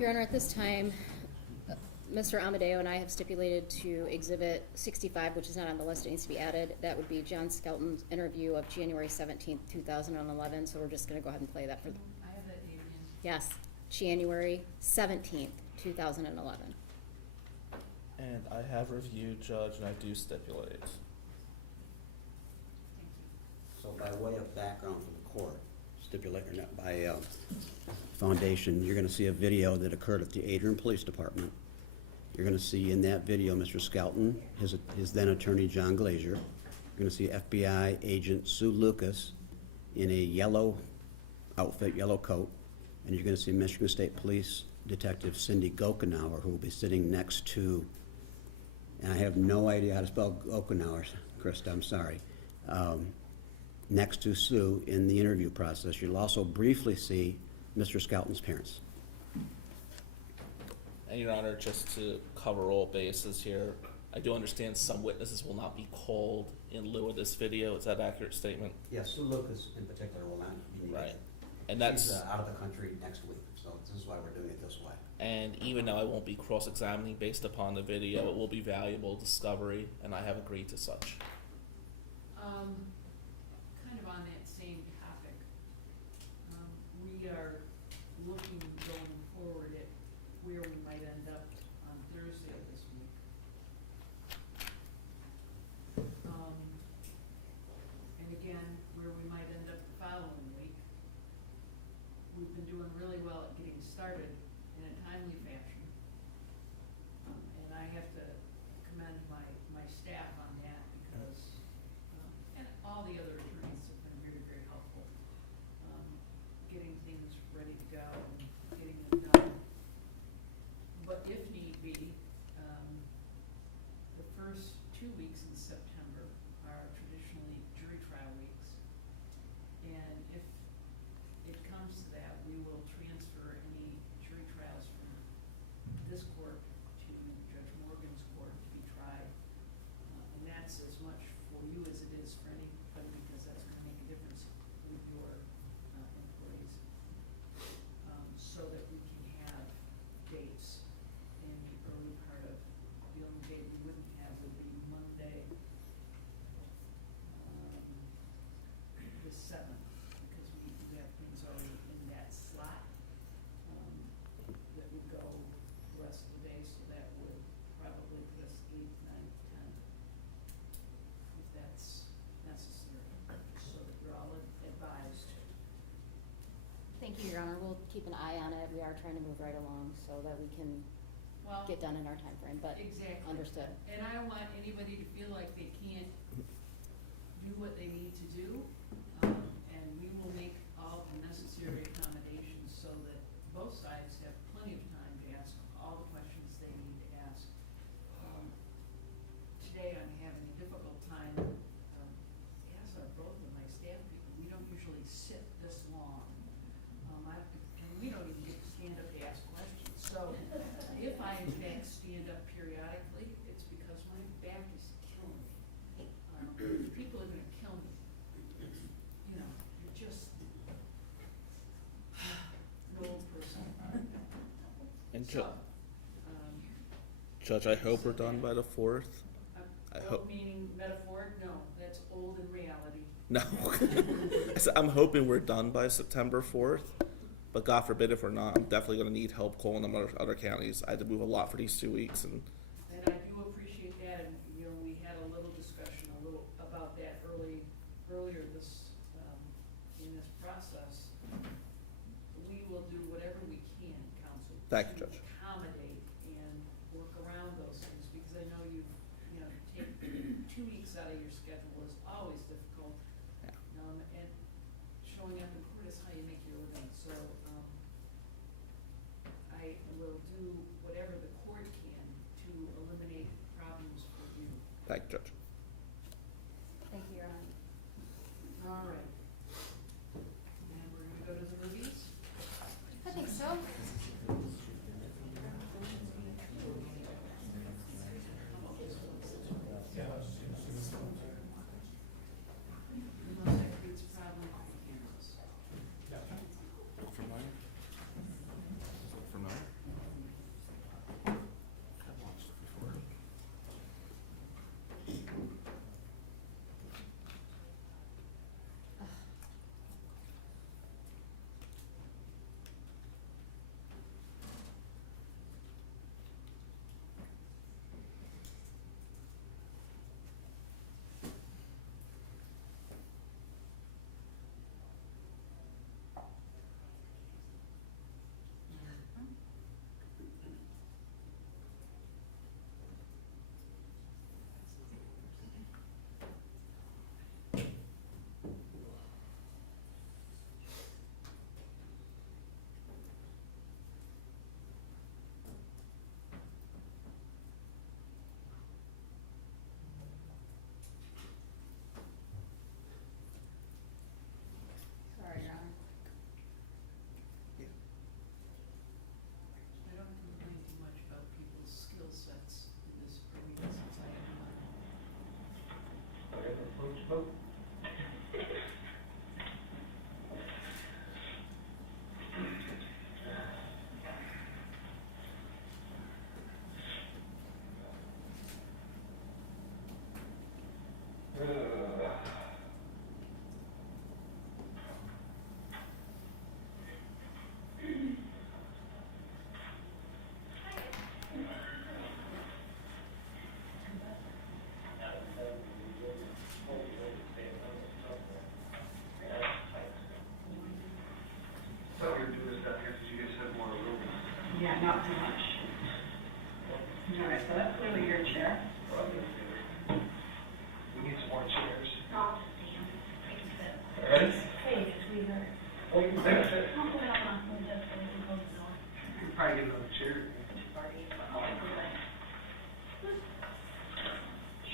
Your Honor, at this time, Mr. Amadeo and I have stipulated to Exhibit 65, which is not on the list, it needs to be added. That would be John Skelton's interview of January 17th, 2011. So we're just going to go ahead and play that for. I have that, Adrian. Yes, January 17th, 2011. And I have reviewed, Judge, and I do stipulate. Thank you. So by way of background for the court, stipulate or not, by foundation, you're gonna see a video that occurred at the Adrian Police Department. You're gonna see in that video Mr. Skelton, his then attorney John Glazier. You're gonna see FBI agent Sue Lucas in a yellow outfit, yellow coat. And you're gonna see Michigan State Police Detective Cindy Gokenauer, who will be sitting next to, and I have no idea how to spell Gokenauer, Krista, I'm sorry, next to Sue in the interview process. You'll also briefly see Mr. Skelton's parents. And Your Honor, just to cover all bases here, I do understand some witnesses will not be called in lieu of this video. Is that an accurate statement? Yes, Sue Lucas in particular will not be needed. Right. And that's, She's out of the country next week, so this is why we're doing it this way. and even though I won't be cross-examining based upon the video, it will be valuable discovery, and I have agreed to such. Kind of on that same topic, we are looking going forward at where we might end up on Thursday of this week. And again, where we might end up the following week. We've been doing really well at getting started in a timely fashion. And I have to commend my staff on that because, and all the other attorneys have been very, very helpful, getting things ready to go and getting them done. But if need be, the first 2 weeks in September are traditionally jury trial weeks. And if it comes to that, we will transfer any jury trials from this court to Judge Morgan's court to be tried. And that's as much for you as it is for anybody, because that's gonna make a difference with your employees. So that we can have dates in the early part of, the only date we wouldn't have would be Monday, the 7th, because we have things already in that slot, that would go the rest of the day, so that would probably put us 8th, 9th, 10th, if that's necessary, so that you're all advised. Thank you, Your Honor. We'll keep an eye on it. We are trying to move right along so that we can Well, get done in our time frame. But exactly. understood. And I don't want anybody to feel like they can't do what they need to do, and we will make all the necessary accommodations so that both sides have plenty of time to ask all the questions they need to ask. Today I'm having a difficult time, as are both of my staff people, we don't usually sit this long. And we don't even get to stand up to ask questions, so if I in fact stand up periodically, it's because my back is killing me. People are gonna kill me. You know, you're just an old person. And So, Judge, I hope we're done by the 4th. I old hope- meaning metaphoric? No, that's old in reality. No. I'm hoping we're done by September 4th, but God forbid if we're not, I'm definitely going to need help calling them other counties. I had to move a lot for these 2 weeks, and And I do appreciate that, and, you know, we had a little discussion about that earlier this, in this process. We will do whatever we can, counsel. Thank you, to Judge. accommodate and work around those things, because I know you know, take 2 weeks out of your schedule is always difficult. Yeah. And showing up in court is how you make your living, so, I will do whatever the court can to eliminate problems for you. thank you, Judge. Thank you, Your Honor. All right. And we're gonna go to the movies? I think so. Unless that creates a problem for the cameras. For mine? For mine? Yeah, not too much. All right, so that's clearly your chair. We need some more chairs. I'll just stand. I can sit. Ready? Hey, sweetheart. Oh, you can sit. Oh, well, I'm just going to close the door. You can probably get another chair. Party. Oh, I'm really.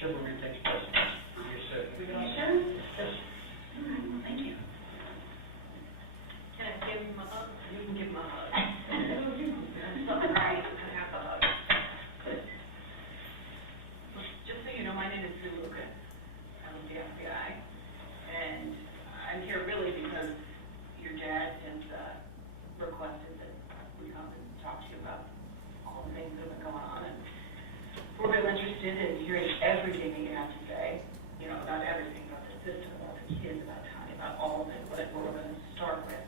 Sure, we're gonna take your place. You're sitting. We can sure? Yes. Thank you. Can I give him a hug? You can give him a hug. Something right, I'm gonna have a hug. Good. Just so you know, my name is Sue Lucas. I'm with the FBI. And I'm here really because your dad has requested that we come and talk to you about all the things that have been going on. And we're real interested in hearing everything that you have to say, you know, about everything, about the system, about the kids, about Tanya, about all of it. What we're going to start with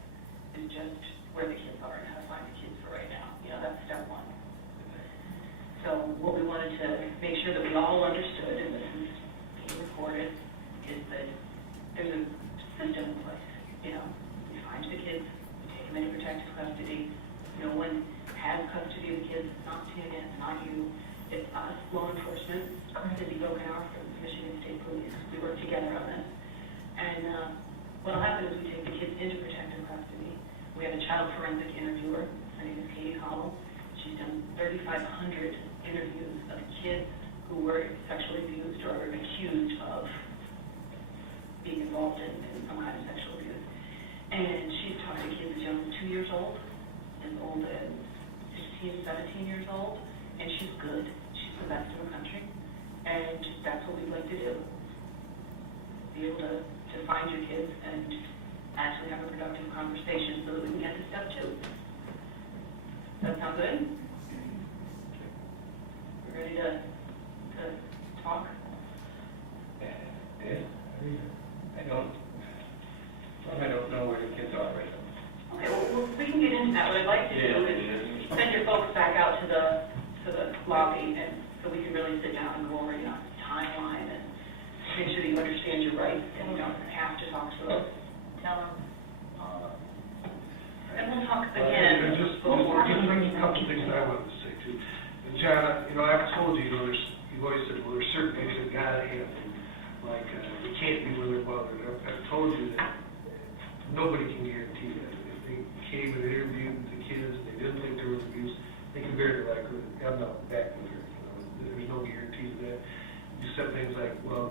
is just where the kids are and how to find the kids for right now. You know, that's step one. So what we wanted to make sure that we all understood, and this is being recorded, is that there's a system in place. You know, we find the kids, we take them into protective custody. No one has custody of the kids. It's not Tanya, it's not you. It's us, law enforcement, Cindy Bogenauer from Michigan State Police. We work together on this. And what'll happen is we take the kids into protective custody. We have a child forensic interviewer. Her name is Katie Howell. She's done 3,500 interviews of kids who were sexually abused or accused of being involved in some kind of sexual abuse. And she's talked to kids as young as 2 years old, as old as 16, 17 years old. And she's good. She's the best in the country. And that's what we'd like to do. Be able to find your kids and actually have a productive conversation so that we can get to step 2. Does that sound good? We're ready to talk? Yeah. I don't know where the kids are right now. Okay, well, we can get into that. What I'd like to do is send your folks back out to the lobby, and so we can really sit down and go over, you know, timeline and make sure that you understand your rights and you don't have to talk to us. Tell them. And we'll talk again. Just a couple things that I wanted to say too. And John, you know, I've told you, you've always said, well, there's certain things that gotta happen. Like, we can't be with their mother. I've told you that nobody can guarantee that. If they came and interviewed the kids and they didn't think there was abuse, they can very likely have not back with her. There's no guarantee to that. You said things like, well,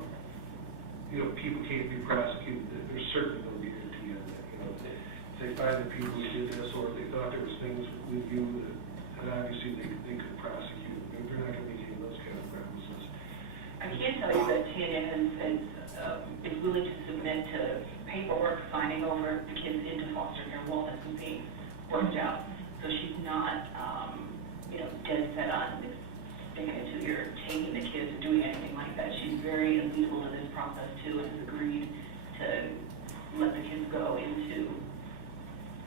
you know, people can't be prosecuted. There's certainly no guarantee on that. You know, if they find the people who did this, or if they thought there was things with you that obviously they could prosecute. They're not going to make any of those kind of promises. I can tell you that Tanya is willing to submit to paperwork signing over the kids into foster care while this is being worked out. So she's not, you know, dead set on sticking it to your taking the kids or doing anything like that. She's very amenable to this process too, and has agreed to let the kids go into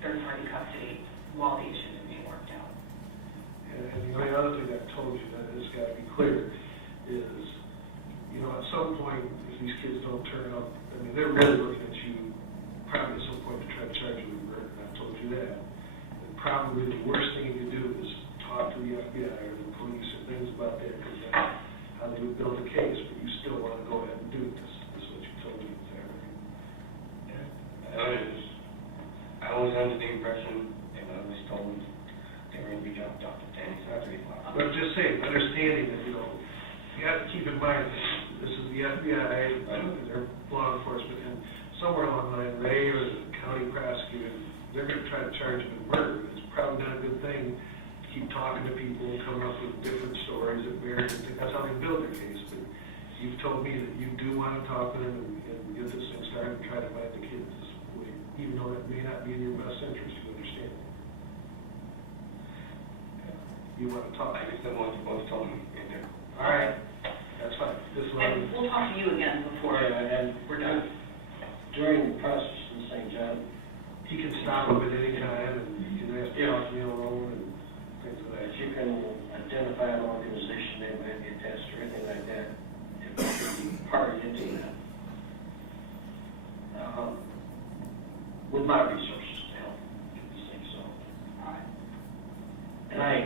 third-party custody while the issue is being worked out. And the only other thing I've told you that has got to be clear is, you know, at some point, if these kids don't turn up, I mean, they're really looking at you probably at some point to try to charge you with murder. I've told you that. And probably the worst thing you can do is talk to the FBI or the police and things about that, because that's how they would build a case, but you still want to go ahead and do this. This is what you told me. Is that right? I was under the impression, and I was told, they were going to be dropped off at 10, it's not 3 o'clock. But I'm just saying, understanding that, you know, you have to keep in mind, this is the FBI, they're law enforcement, and somewhere along the line, Ray or the county prosecutor, they're going to try to charge you with murder. It's probably not a good thing to keep talking to people and coming up with different stories that bear. That's how they build their case. But you've told me that you do want to talk to them and get this thing started and try to find the kids, even though that may not be in your best interest. You understand? You want to talk? I just don't want you both told me in there. All right, that's fine. This is And we'll talk to you again before And we're done. during the process of St. John, he can stop them at any time, and you can ask to talk to me alone and things of that. if you can identify an organization, they might be attached or anything like that, if you could be party into that. With my resources to help get this thing solved. All right. And I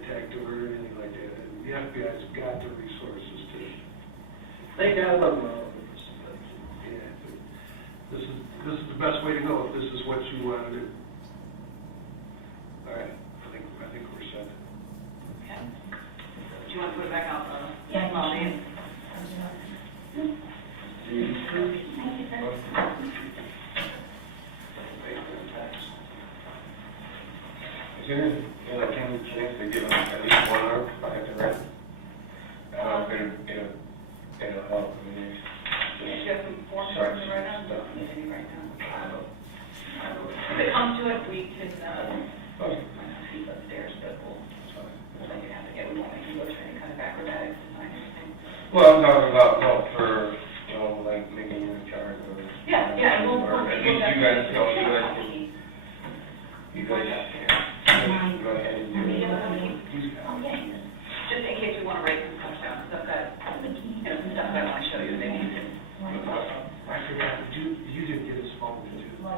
detective or anything like that. And the FBI's got the resources to, They got them. yeah, this is the best way to go if this is what you want to do. All right, I think we're set. Okay. Do you want to put it back out, Yeah. Molly? Is there any chance to give them at least 1 hour if I have to rent? It'll help. I mean, Do you have some forms for Sorry. me right now? Stuff. Don't need any right now. If it comes to it, we can, Okay. he's upstairs, but we'll make it happen. Yeah, we won't make you go through any kind of acrobatics to sign anything. Well, I'm talking about, no, for, like making you in charge or. Yeah, yeah, and we'll. Or at least you guys, you guys can go ahead and do it. Just in case we want to write some stuff down, because I've got, some stuff I want to show you, maybe you can. I forgot, you didn't get his phone, did you? I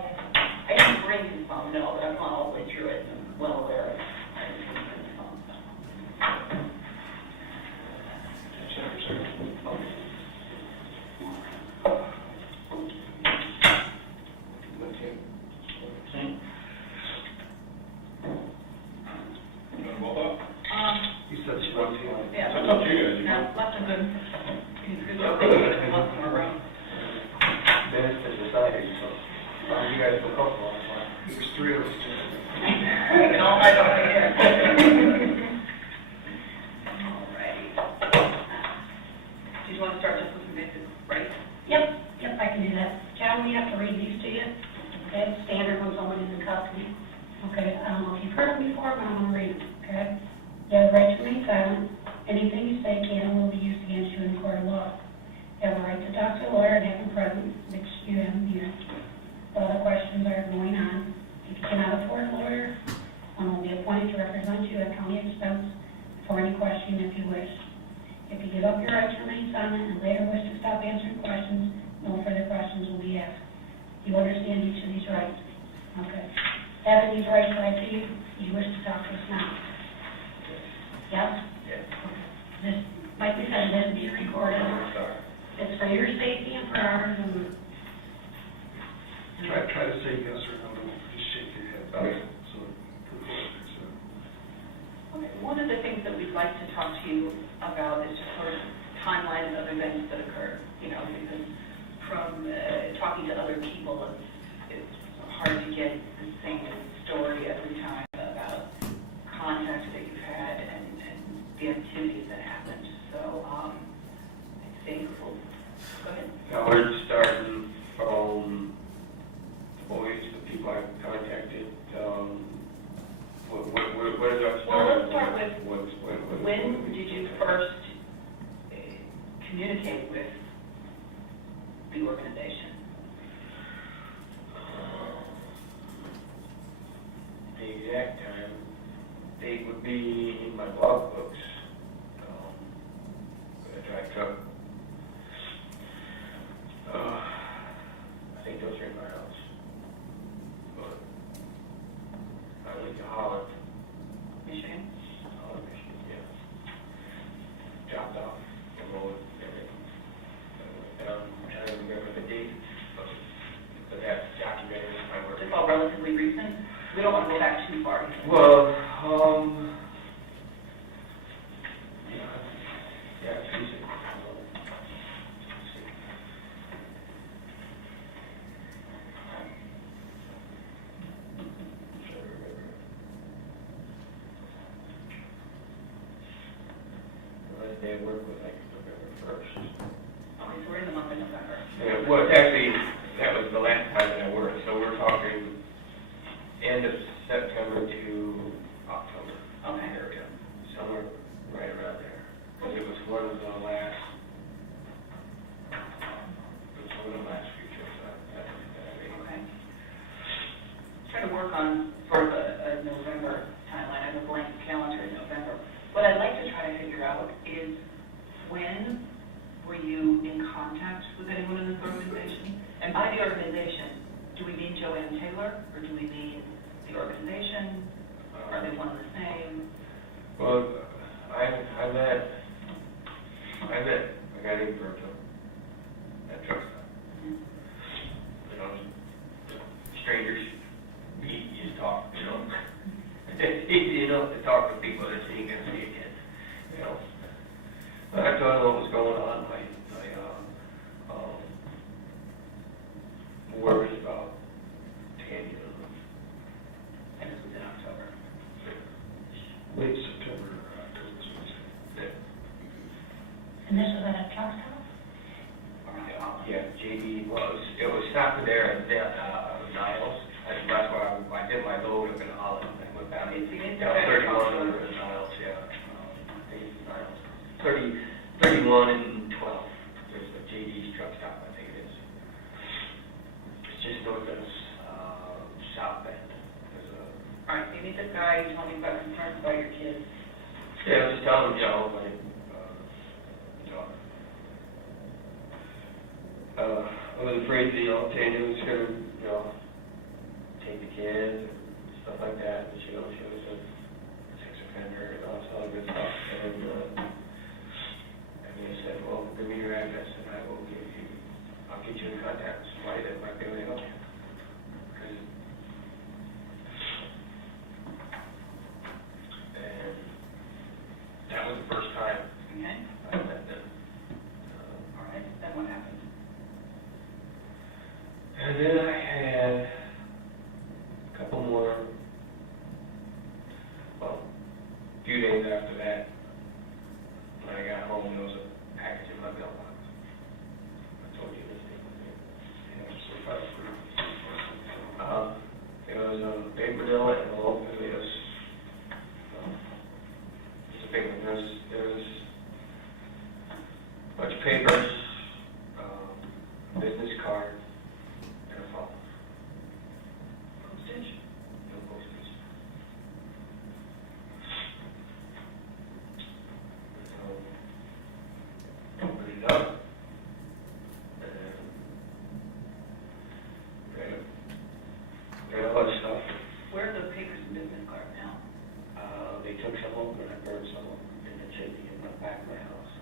didn't bring his phone, no, but I've gone all the way through it, and I'm well aware of it. I didn't bring his phone, so. He said she wants you. Yeah. It's up to you guys. No, left him good. He's good job, he wants more room. Then it's the society, so, as long as you guys feel comfortable, that's fine. There's 3 of us. We can all hide over here. Alrighty. Did you want to start just with some basics, right? Yep, I can do that. John, we have to read these to you. Okay, it's standard when someone is in custody. Okay, I don't know if you've heard them before, but I'm gonna read them, okay? You have the right to remain silent. Anything you say can and will be used against you in court of law. You have a right to talk to a lawyer and have him present, which you have here. While the questions are going on, if you cannot afford a lawyer, one will be appointed to represent you at county expense for any question if you wish. If you give up your right to remain silent and later wish to stop answering questions, no further questions will be asked. You understand each of these rights? Okay. Having these rights right to you, you wish to talk to us now? Yes? Yes. Okay. This, like we said, this is being recorded. Sorry. It's for your safety and for ours, and Try to say yes or no, don't just shake your head. Okay. So, Okay, one of the things that we'd like to talk to you about is just sort of timeline of events that occurred, because from talking to other people, it's hard to get the same story every time about contacts that you've had and the activities that happened. So I think we'll, go ahead. Now we're starting from the boys, the people I've contacted, where does that start? Well, let's start with when did did you first communicate with the organization? The exact time, date would be in my blog books. That I took. I think those are in my house. But I went to Holland, Michigan? Michigan, yeah. Dropped off the road and everything. And I'm trying to remember the date of that documentary I worked It's on. all relatively recent. We don't want to go back too far. Well, yeah, it's recent. The last day of work was like November 1st. Okay, so we're in the month of November. Yeah, well, actually, that was the last time that I worked, so we're talking end of September to October. Okay. Area, somewhere right around there. Because it was one of the last, few trips that I made. Okay. Trying to work on sort of a November timeline. I have a blank calendar in November. What I'd like to try to figure out is when were you in contact with anyone in this organization? And by the organization, do we mean Joanne Taylor, or do we mean the organization? Are they one and the same? Well, I met a guy named Virgil at truck stop. You know, strangers, you talk, you know. It's easy enough to talk to people that you ain't gonna see again, you know. But I told him what was going on. I worried about Tandy. And this was in October. Late September, October, so it's- Yeah. And this was at a truck stop? Yeah, JD, well, it was stopping there at Niles. That's where I did my load up in Holland. I went back. Yeah, 31 under the Niles, yeah. I think it's Niles. 31 and 12. There's the JD's truck stop, I think it is. It's just north of South Bend. There's a. All right, you meet this guy, you told me about concerns about your kids. Yeah, I was just telling him, you know, like, I was afraid, you know, Tanya was gonna, you know, take the kids and stuff like that, but, you know, she was a sex offender and all this other good stuff, and he said, well, give me your address and I'll get you in contact with somebody that might be able to help you. 'Cause, and that was the first time Okay, I met them. all right, then what happened? And then I had a couple more, well, a few days after that, when I got home, there was a package in my mailbox. I told you this thing. It was a big manila envelope, and it was, it's a big one. There was a bunch of papers, business card, and a phone. Postage? No postage. So, opened it up, and read all that stuff. Where are those papers and business cards now? They took some of them, and I burned some of them in the chimney in the back of my house.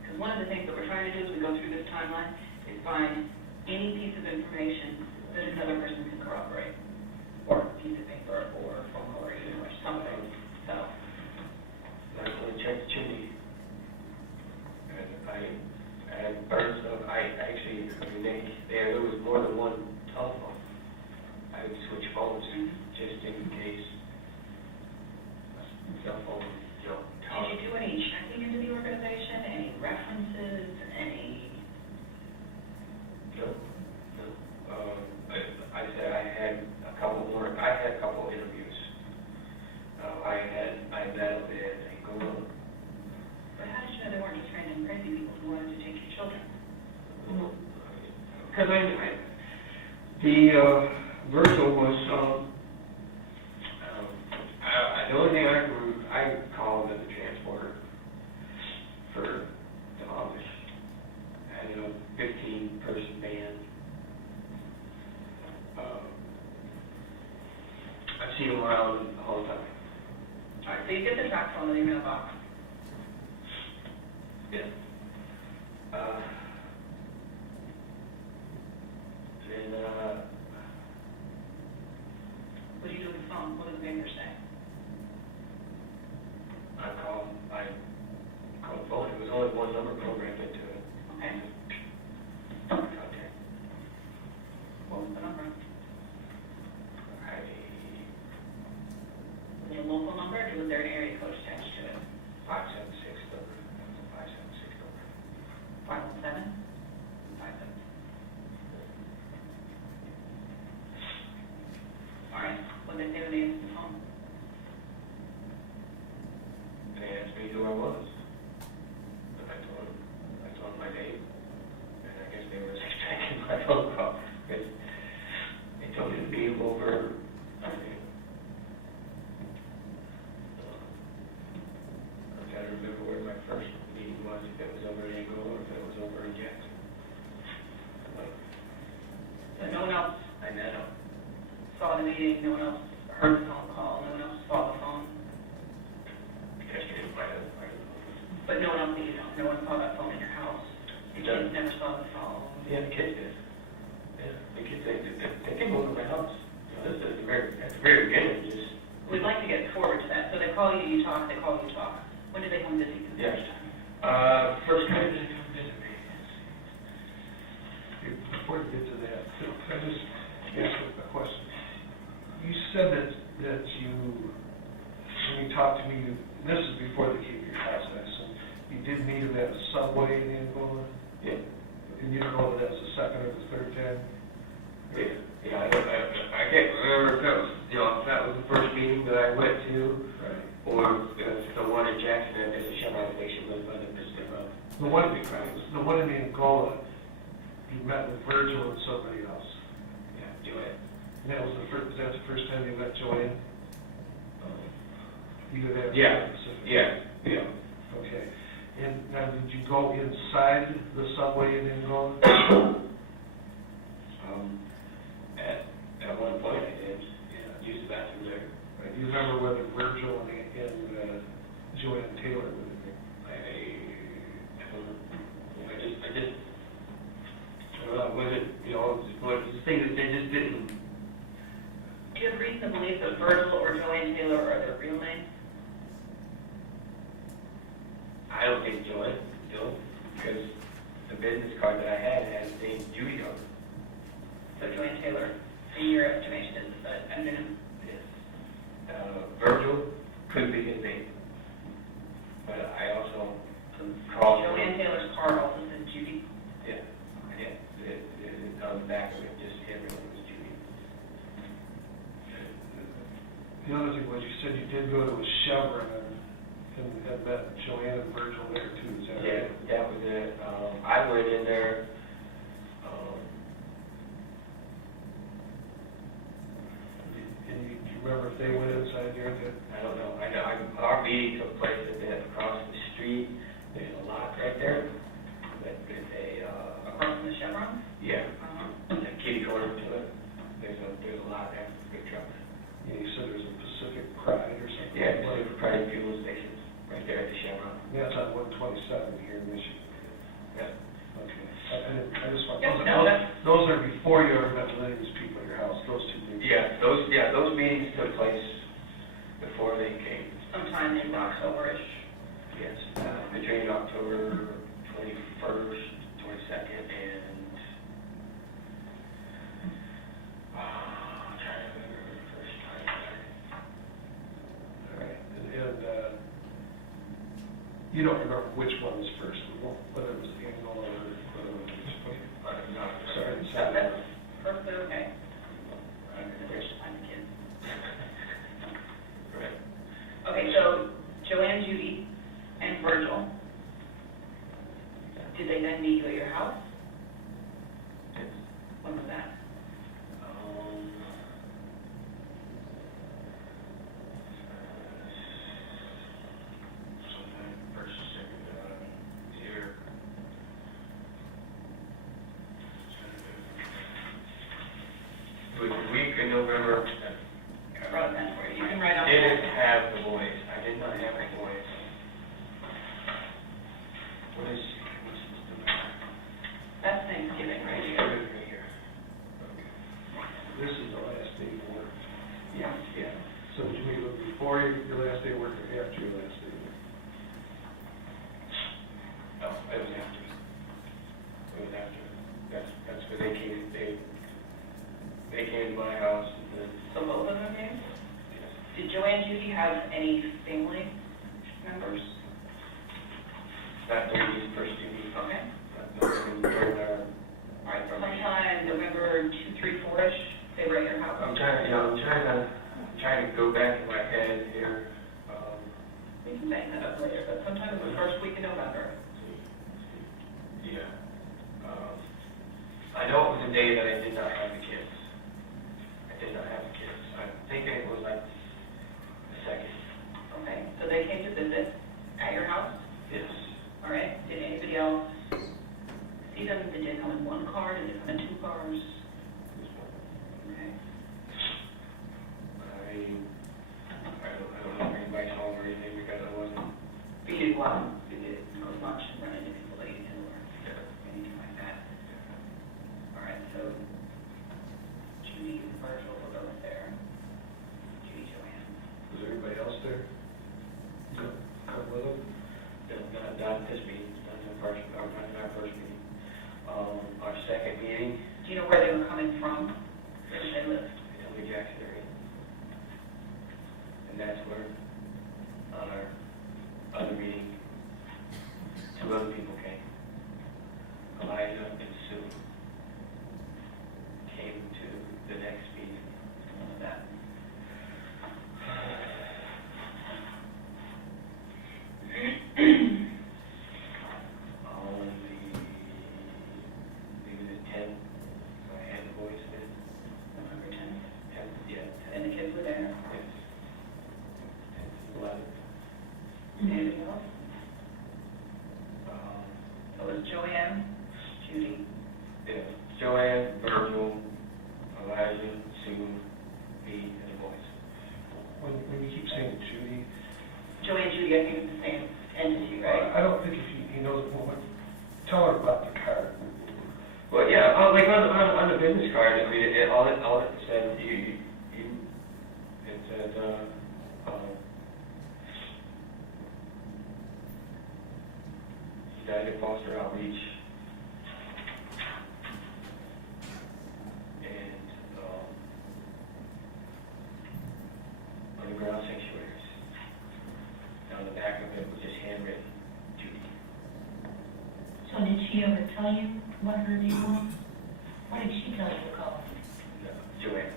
Because one of the things that we're trying to do as we go through this timeline is find any piece of information that another person can corroborate, or a piece of paper, or a phone call, or email, or something. So, And I went and checked the chimney, and I had burned stuff. I mean, there was more than one telephone. I would switch phones just in case cell phone, you know, did you do any checking into the organization, any references, any? No. I said I had a couple interviews. I met up in Angola. But how did you know they weren't just random crazy people who wanted to take your children? Because Virgil was, the only thing I called as a transporter for the Amish. I had a 15-person band. I've seen them around all the time. All right, so you get the track phone in your mailbox. Yeah. Then, What do you do with the phone? What does the paper say? I called the phone. It was only one number programmed into it. Okay. Contact. What was the number? Was it a local number, or was there an area code attached to it? 576 number. That was a 576 number. 517? 517. All right, what did they say when they answered the phone? They asked me who I was. And I told them my name. And I guess they were expecting my phone call. Because they told me to be over, I mean, I'm trying to remember where my first meeting was, if it was over in Angola or if it was over in Jackson. But So no one else I met them. saw the meeting, no one else heard the phone call, no one else saw the phone? There's no one saw that phone in your house. The No. kids never saw the phone. Yeah, the kids did. Yeah, the kids, they came over to my house. You know, this is at the very beginning, just, We'd like to get forward to that. So they call you, you talk, they call you, talk. When did they come visit you the Yeah. first time? first time they come visit me. Before we get to that, Phil, can I just ask a question? You said that you, when you talked to me, this is before they came to your house, I assume, you did meet them at a Subway in Angola? Yeah. And you don't know that was the second or the third time? Yeah, I can't remember if that was, if that was the first meeting that I went to, Right. or if the one in Jackson at the Chevron station was by the Pacific. The one in Angola, you met with Virgil and somebody else. Yeah, Joanne. And that was the first time you met Joanne? You did that? Yeah, yeah. Okay. And now, did you go inside the Subway in Angola? At one point I did, yeah, used the bathroom there. Right. You remember whether Virgil and Joanne Taylor were there? I don't know. I just, I don't know, was it, was the thing that they just didn't. Do you have reason to believe that Virgil or Joanne Taylor are their real names? I don't think Joanne, because the business card that I had the name Judy on it. So Joanne Taylor, in your estimation, is a new. Yes. Virgil could be his name. But I also called. Joanne Taylor's card also says Judy. Yeah, it on the back of it, just everyone was Judy. The other thing was, you said you did go to a Chevron and met Joanne and Virgil there too, is that Yeah, right? that was it. I went in there, And you remember if they went inside there? I don't know, our meeting took place across the street. There's a lot right there. But there's Across from the Chevron? yeah, Uh-huh. a kitty corner to it. There's a lot there, big trucks. Yeah, you said there's a Pacific Pride or something? Yeah, Pacific Pride fuel stations, right there at the Chevron. Yeah, it's on 127 here in Michigan. Yeah. Okay. I just want, Yep, no, those are before you ever met with any of these people at your house, those two things? Yeah, those meetings took place before they came. Sometime in October-ish. Yes, between October 21st, 22nd, and, I'm trying to remember the first time. All right. And you don't remember which one was first, whether it was the Angola or whether it was, okay. No, Sorry. That's perfectly okay. I'm going to find the kids. Right. Okay, so Joanne, Judy, and Virgil, did they then meet you at your house? Yes. When was that? Sometime first, second, year. It was the week in November. I wrote it down for you. You can write on Didn't that. have the voice. I did not have the voice. What is, what's this? That's Thanksgiving, right? Right here. This is the last day you work. Yeah, yeah. So did you meet with before your last day of work or after your last day of work? No, it was after. It was after. That's when they came, they came to my house and then, So both of them came? yes. Did Joanne, Judy have any family members? Not during these first 2 weeks. Okay. During our, All right, so sometime November 2, 3, 4-ish, they were at your house? I'm trying to go back in my head here. We can bang that up later, but sometime in the first week in November. Yeah. I know it was a day that I did not have the kids. I did not have the kids. I'm thinking it was like the second. Okay, so they came to visit at your house? Yes. All right, did anybody else see them? Did they come in one car? Did they come in 2 cars? Okay. I don't know if anybody home or anything because I wasn't. But you didn't go out, you didn't go to lunch and run not this meeting, not the first, or not our first meeting. Our second meeting, Do you know where they were coming from? Where did they live? in the Jackson area. And that's where, on our other meeting, 2 other people came. Elijah and Sue came to the next meeting on that. On maybe the 10th, I had the boys in. November 10th. 10th, yeah, 10th. And the kids were there. Yes. 10th, 11th. Anybody else? Um, So it was Joanne, Judy, yeah, Joanne, Virgil, Elijah, Sue, me, and the boys. When you keep saying Judy, Joanne, Judy, I think it's the same entity, right? I don't think if he knows it, well, tell her about the card. Well, yeah, like on the business card, I mean, all it said, it said, United Foster Outreach, and, underground sanctuaries. On the back of it was just handwritten, Judy. So did she ever tell you what her name was? What did she tell you to call? No, Joanne.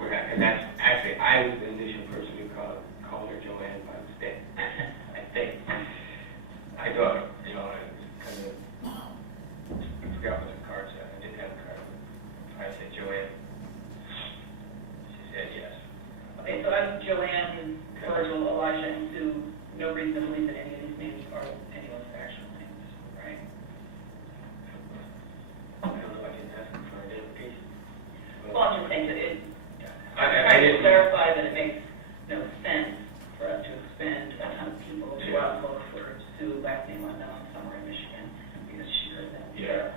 And that's, actually, I was the initial person who called her Joanne by mistake. I think. I thought, you know, I kind of, I forgot what the card said. I didn't have a card. I said Joanne. She said yes. Okay, so that's Joanne, Virgil, Elijah, and Sue. No reason to believe that any of these names are anyone's actual names, right? I don't know, I didn't ask them for identification. Well, I'm just saying that it, I trying to didn't. clarify that it makes no sense for us to expend a ton of people to go out and look for Sue, last name unknown, somewhere in Michigan, because she lives in Yeah.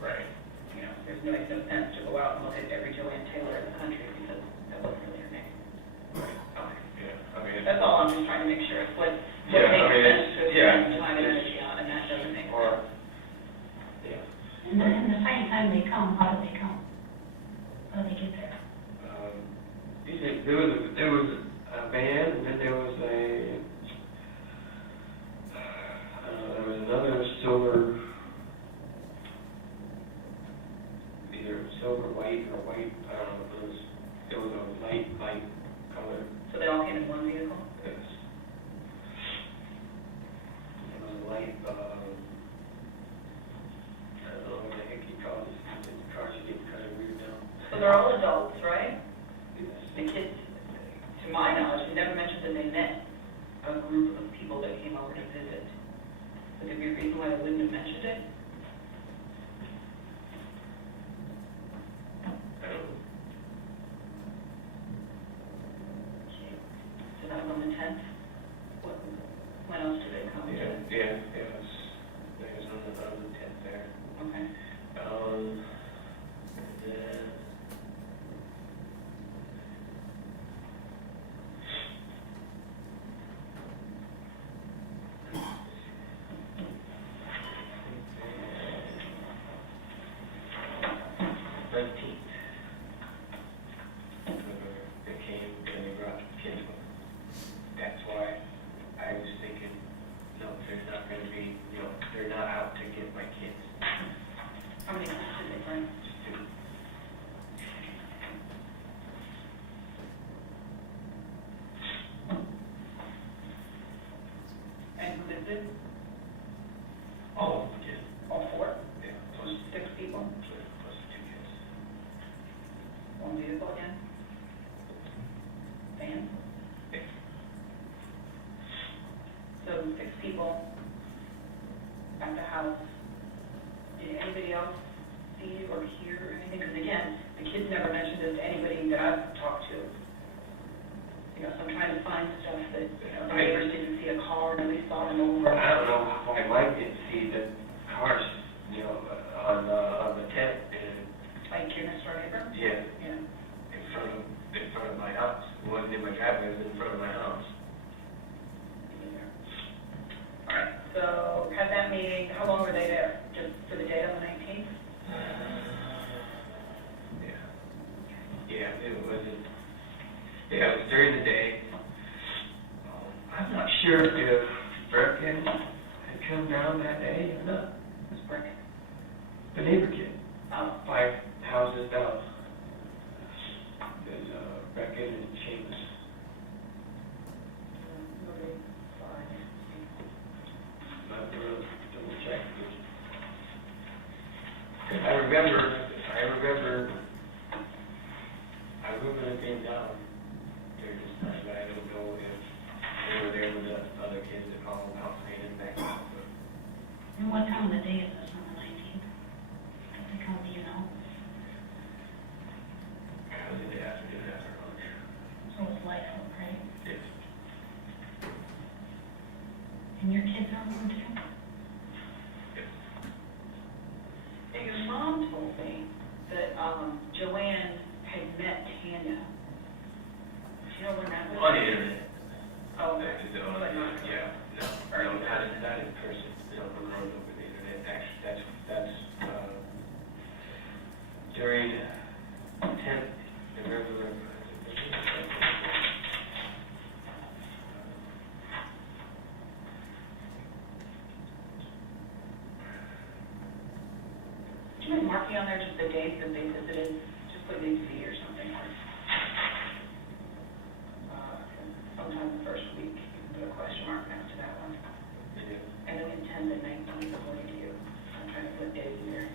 Right. You know, makes no sense to go out and look at every Joanne Taylor in the country, because that wasn't really her name. Okay, yeah, I mean. That's all, I'm just trying to make sure it's what Yeah, I makes mean, sense to yeah, spend time and it's- energy on, and that doesn't make Or, sense. yeah. And then the second time they come, how do they come? How do they get there? Usually there was a van, and then there was another silver, either silver white or white, I don't know, there was a light color. So they all came in one vehicle? Yes. It was a light, I don't know what the heck you call this, the cars are getting kind of weird now. So they're all adults, right? Yes. The kids, to my knowledge, they never mentioned that they met a group of people that came over to visit. Would there be a reason why they wouldn't have mentioned it? I don't know. Okay. So that was on the 10th? When else did they come to? Yeah, it was on the 10th there. Okay. And then, they came and they brought kids with them. That's why I was thinking, no, there's not going to be, you know, they're not out to get my kids. How many kids did they bring? Just to, And who lived it? oh, yeah, All four? yeah, So 6 people? plus 2 kids. One vehicle again? Van? Yeah. So 6 people at the house. Did anybody else see or hear anything? Because again, the kids never mentioned this to anybody that I've talked to. You know, so I'm trying to find stuff that, you know, the neighbors didn't see a car, nobody saw them over. I don't know why Mike didn't see the cars, you know, on the tent, and, Like your next door neighbor? yeah, Yeah. in front of my house. It wasn't in my driveway, it was in front of my house. All right, so kid had come down that day, and Ms. Brick? the neighbor kid, Oh, 5 houses down. There's Beckett and Seamus. Not really double check. I remember it being down during this time, but I don't know if they were there with the other kids that all outside and back. And what time of the day is this, on the 19th? Don't they come, do you know? I was in the afternoon after lunch. So it's light out, right? Yes. And your kids are home too? and your mom told me that, Joanne had met Tanya. Do you know when that was? On the internet. Oh, Back to the, but not- yeah, no, not in person, over the internet. Actually, that's, during 10th November. Do you mind marking on there just the dates that they visited, just put AZ or something? Sometime the first week, you can put a question mark next to that one. And then in 10th and 19th, according to you. I'm trying to put days in there.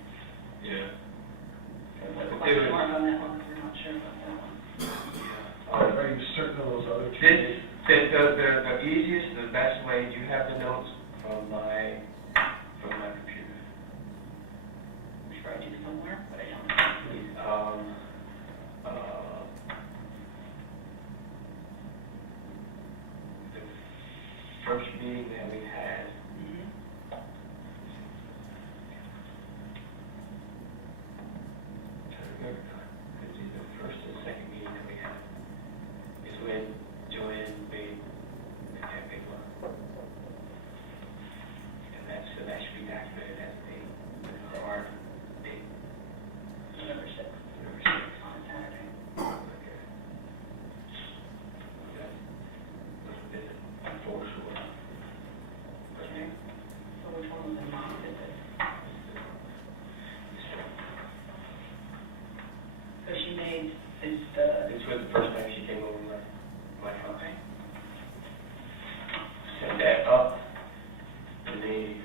Yeah. So put a question mark on that one, because we're not sure about that one. Are you certain of those other two? The easiest, the best way, you have the notes from my computer. I'm sure I do somewhere, but I don't. Please, the first meeting that we had, I remember now, because the first and second meeting that we had is when Joanne made that big one. And so that should be documented as a hard date. November 6th, November 6th. on a Saturday. Okay. That was a bit for sure. Okay. So which one was in mom visit? So she made, is the, This was the first time she came over my house. okay. Set that up, and they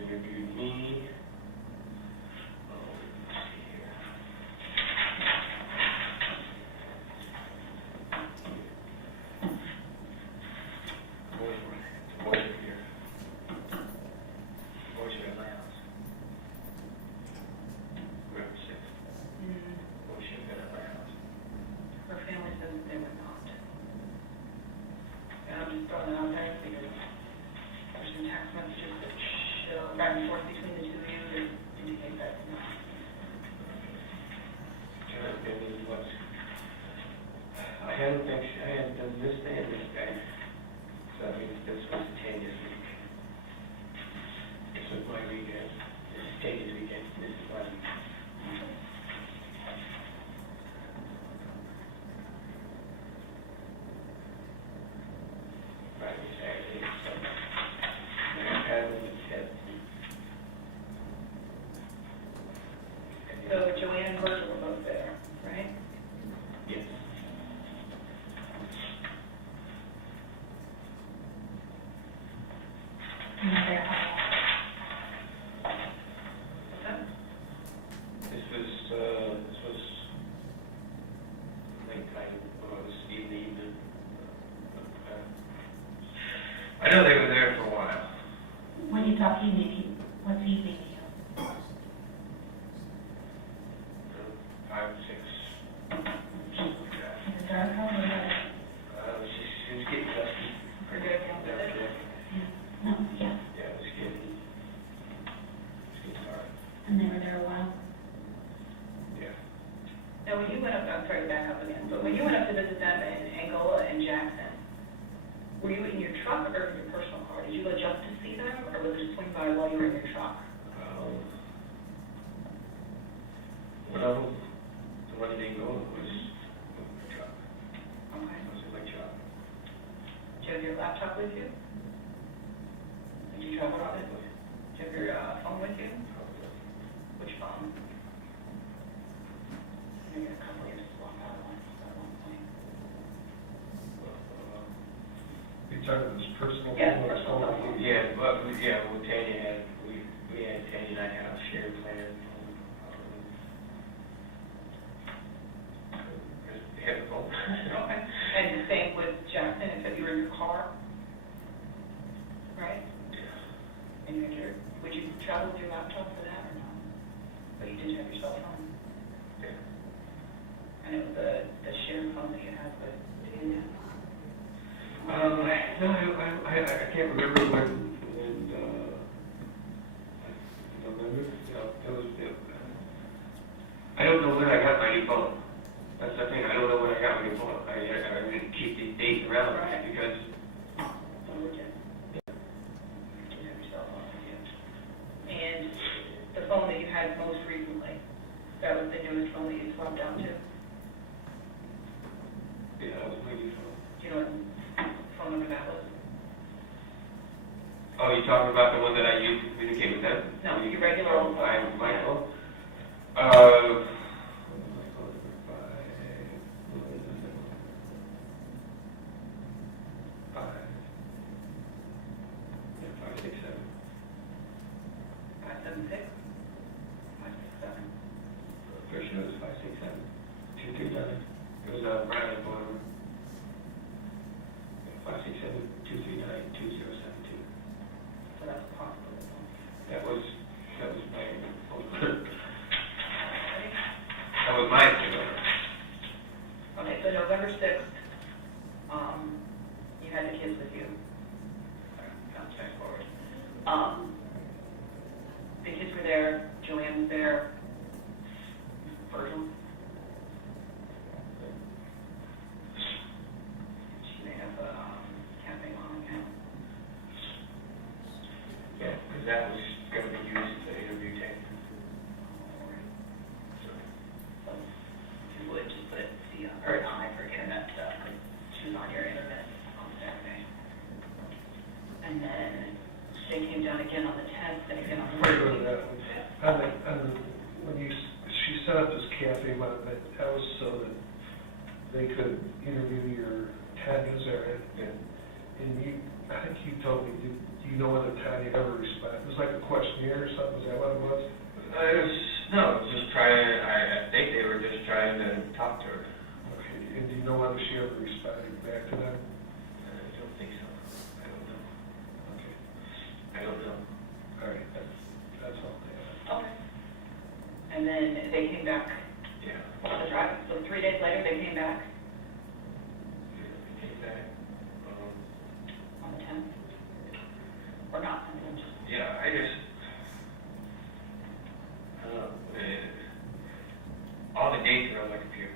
interviewed me. Oh, let's see here. Boys were here. Boys were at my house. November 6th. Boys should have been at my house. Her family says that they were not. And I'm just throwing that out there because there's some text messages that show back and forth between the two of you that indicate that it's not. I hadn't done this day and this day. So I mean, this was Tanya's week. This was my weekend. This is Tanya's weekend. This is my weekend. Friday, Saturday, Sunday. And I had it the 10th. So Joanne and Virgil were both there, right? Yes. And they're all, What's that? This was late night, it was in the evening. I know they were there for a while. when you talk evening, what's evening to you? 5 or 6. Is it dark out or light? It was getting dusty. Or did everyone Yeah, visit? Yeah. No, yeah, yeah, it was getting dark. and they were there a while. Yeah. Now, when you went up, I'm sorry to back up again, but when you went up to visit them in Angola and Jackson, were you in your truck or in your personal car? Did you go just to see them, or was it swing by while you were in your truck? One of them, the one that didn't go, was in my truck. Okay. It was in my truck. Did you have your laptop with you? Did you travel on it? Do you have your phone with you? Which phone? Maybe a couple years to walk out of one at one point. You talking about this personal? Yeah, phone? personal phone. Yeah, but, well, Tanya had, Tanya and I had a shared plan. Have a phone. Okay. And the same with Jackson, it said you were in your car, right? And you had your, would you travel with your laptop for that or no? But you did have your cell phone? Yeah. And it was the shared phone that you had with Dana? No, I can't remember when, I don't remember, that was, I don't know when I got my new phone. That's the thing, I don't know when I got my new phone. I didn't keep these dates around because, So legit. You did have your cell phone with you. And the phone that you had most recently, that was the newest phone that you swapped out to? yeah, that was my new phone. Do you know what phone number that was? Oh, you're talking about the one that I used to communicate with them? No, your regular old phone. My phone? Five, six, seven. 576? 567? First it was 567, 239. It was Brian phone. 567, 239, 2072. So that's possible. That was my phone. Ready? That was my phone. Okay, so November 6th, you had the kids with you. Count back forward. The kids were there, Joanne was there, Virgil. She may have a cafe on account. Yeah, because that was going to be used as an interview tape. So if you would just put the, or I for internet stuff, 'cause she's on your internet on Saturday. And then they came down again on the 10th, then again on the Before you go to 13th. that one, when she set up this cafe, but that was so that they could interview your Tanya's there, and you, I think you told me, do you know whether Tanya ever responded? It was like a questionnaire or something, is that what it was? No, it was just trying, I think they were just trying to talk to her. Okay, and do you know whether she ever responded back to them? I don't think so. I don't know. Okay, I don't know. all right, that's all I have. Okay. And then they came back Yeah. on the drive, so 3 days later, they came back Take that. on the 10th? Or not, and then just, Yeah, I just, all the dates are on my computer.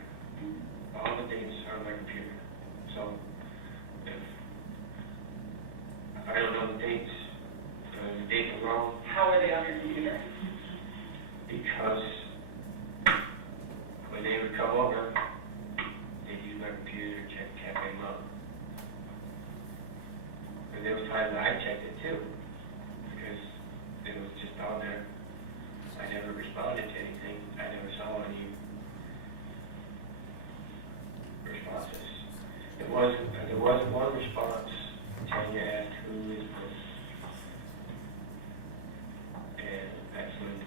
All the dates are on my computer. So, if I don't know the dates are wrong, how are they on your computer? because when they would come over, they'd use my computer to check cafe mode. And there was times I checked it too, because it was just on there. I never responded to anything. I never saw any responses. There was one response. Tanya asked, "Who is this?" And that's when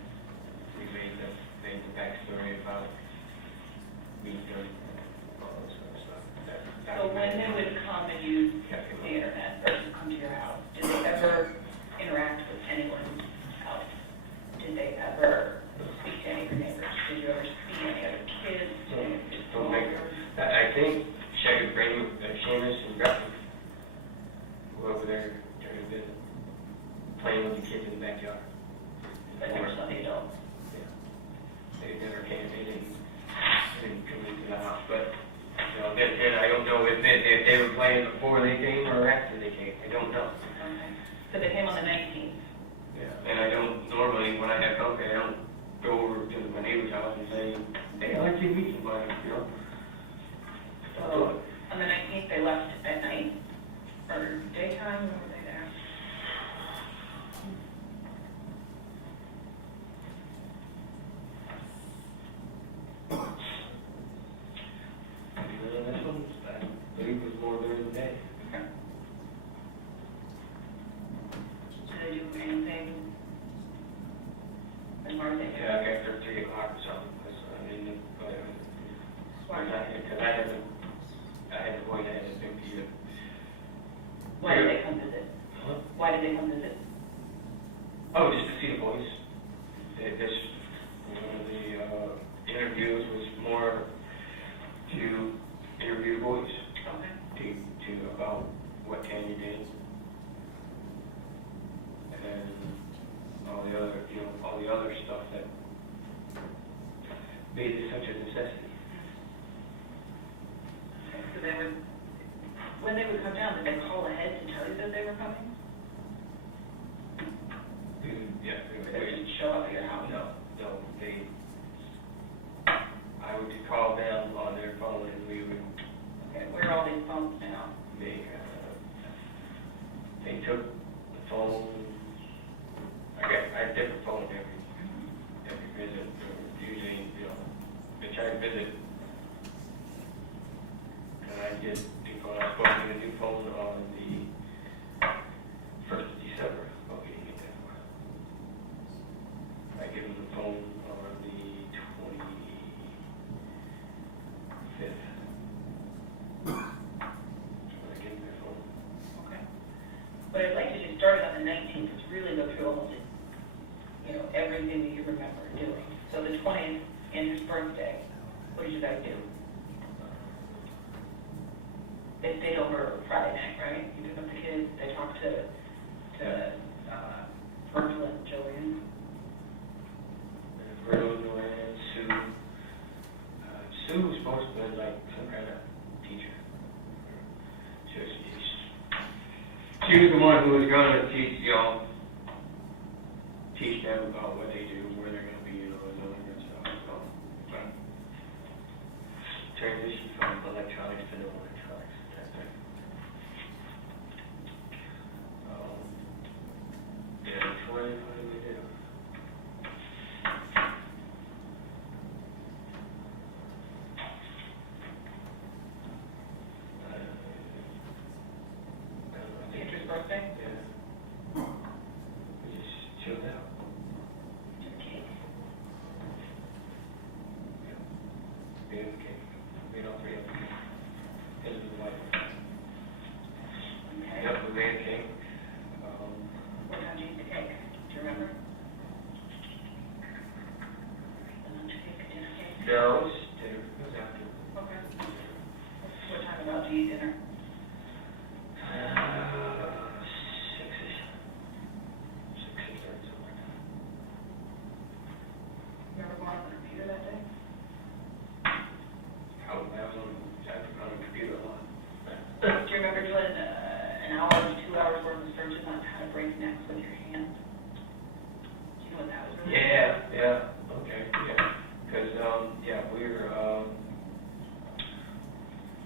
we made the backstory about me doing all this other stuff. So when they would come and use the internet or come to your house, did they ever interact with anyone else? Did they ever speak to any of your neighbors? Did you ever see any other kids? Did any of your Don't think, coworkers? I think Shaggy Brady, Seamus and Guthrie were over there during the visit, playing with the kids in the backyard. But there were some adults. Yeah. They never came, they didn't come into the house, but, you know, then I don't know if they were playing before they came or after they came, I don't know. Okay. So they came on the 19th. Yeah. And I don't, normally, when I have company, I don't go over to my neighbor's house and say, hey, I'd like you to meet somebody, you know? So on the 19th, they left at night or daytime, when were they there? Why did they come visit? Oh, just to see the boys. This, one of the interviews was more to interview the boys, Okay. to about what Tanya did. And all the other, all the other stuff that made it such a necessity. Okay, so they would, when they would come down, did they call ahead to tell you that they were coming? Yeah. Or they just show up at your house? No, I would just call them on their phone and we would, Okay, where are all these phones now? they took the phone, I had different phones every visit, usually, they try to visit. And I did new phone, I was supposed to get a new phone on the 1st of December, but we didn't get that far. I gave them the phone on the 25th. I gave them their phone. Okay. But I'd like to just start on the 19th, to really go through almost, everything that you remember doing. So the 20th, Andrew's birthday, what did you guys do? They stayed over Friday night, right? You took up the kids, they talked to Virgil and Joanne. Virgil, Joanne, Sue. Sue was supposed to be like some kind of teacher. She was the one who was going to teach them about what they do, where they're going to be, and all that stuff. So, but transition from electronics to no electronics. That's it. Yeah, 20, what did we do? Andrew's birthday? Yeah. We just chilled out. Made him a cake. Made all three of them. His and his wife. Okay. Yep, we made a cake. What time did you eat the cake? Do you remember? The lunch cake, dinner cake? No, it was dinner. It was after. Okay. What time about do you eat dinner? 6-ish. 6:30, something like that. You ever go on the computer that day? I was on the computer a lot. Do you remember doing an hour to 2 hours worth of searches on how to break necks with your hand? Do you know what that was really? Yeah, okay, yeah. Because, we were,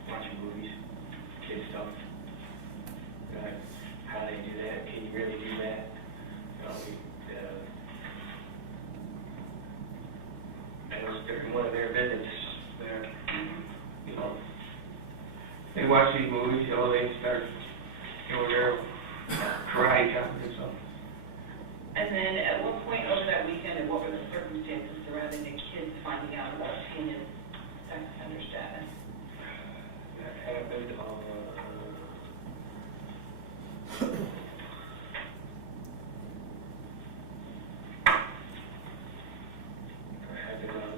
watching movies, kid stuff. How they do that, can you really do that? And it was during one of their visits there, they watch these movies, they start doing their karate chopping or something. And then at what point over that weekend, and what were the circumstances surrounding the kids finding out about Tina's sex offender status? That happened on,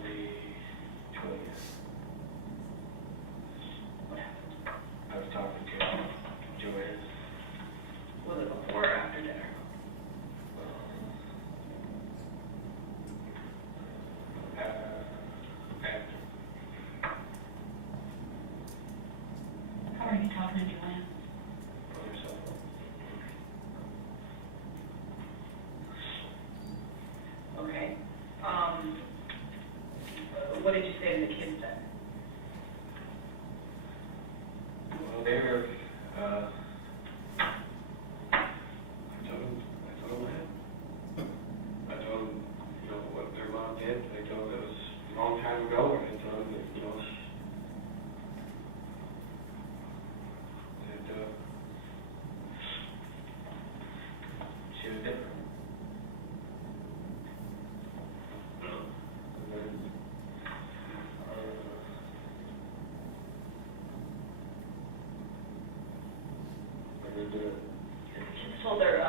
the 20th. What happened? I was talking to Joanne. Was it before or after dinner? your,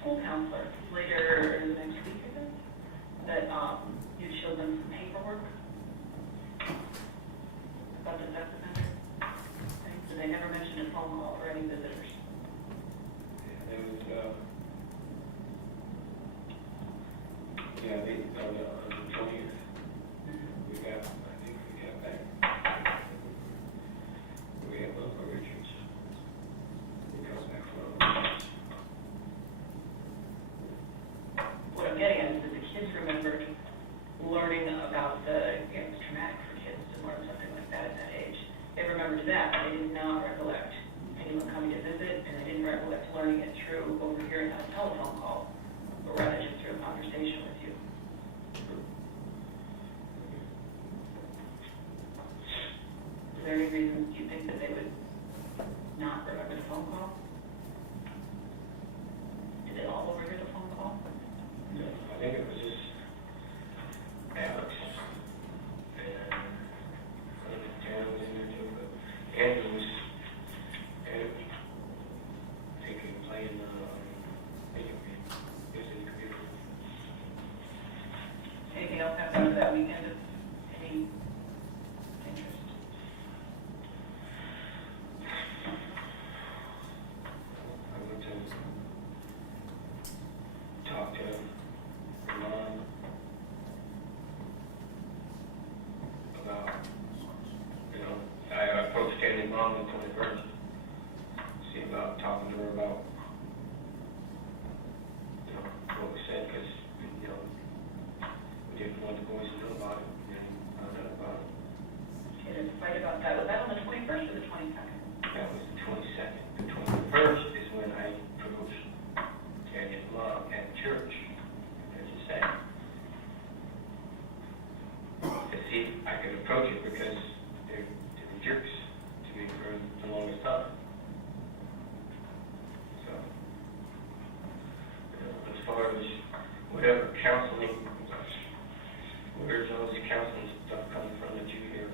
school counselor later next week, I think, that, you'd show them some paperwork about the sex offender thing, so they never mentioned a phone call or any visitors. There was, they, on the 20th, we got, I think we got back. We have Uncle Richards. He comes back from. What I'm getting at is that the kids remembered learning about the, it was traumatic for kids to learn something like that at that age. They remembered that, but they did not recollect anyone coming to visit, and they didn't recollect learning it through overhearing on a telephone call, but rather just through a conversation with you. Is there any reason you think that they would not remember the phone call? Did they all overhear the phone call? No, I think it was just Alex. And I think Jan was in there too, but Andrew was taking, playing, video game, using the computer. Anything else happened over that weekend of any interest? I went to talk to her mom about, I approached Jenny's mom on the 21st, see about talking to her about, what we said, because, we didn't want the boys to know about it, and found out about it. Okay, there's a fight about that. Was that on the 21st or the 22nd? That was the 22nd. The 21st is when I approached Jenny's mom at church, as you say. To see if I could approach it because they're jerks to me for the longest time. So, as far as whatever counseling, where's all the counseling stuff coming from that you hear?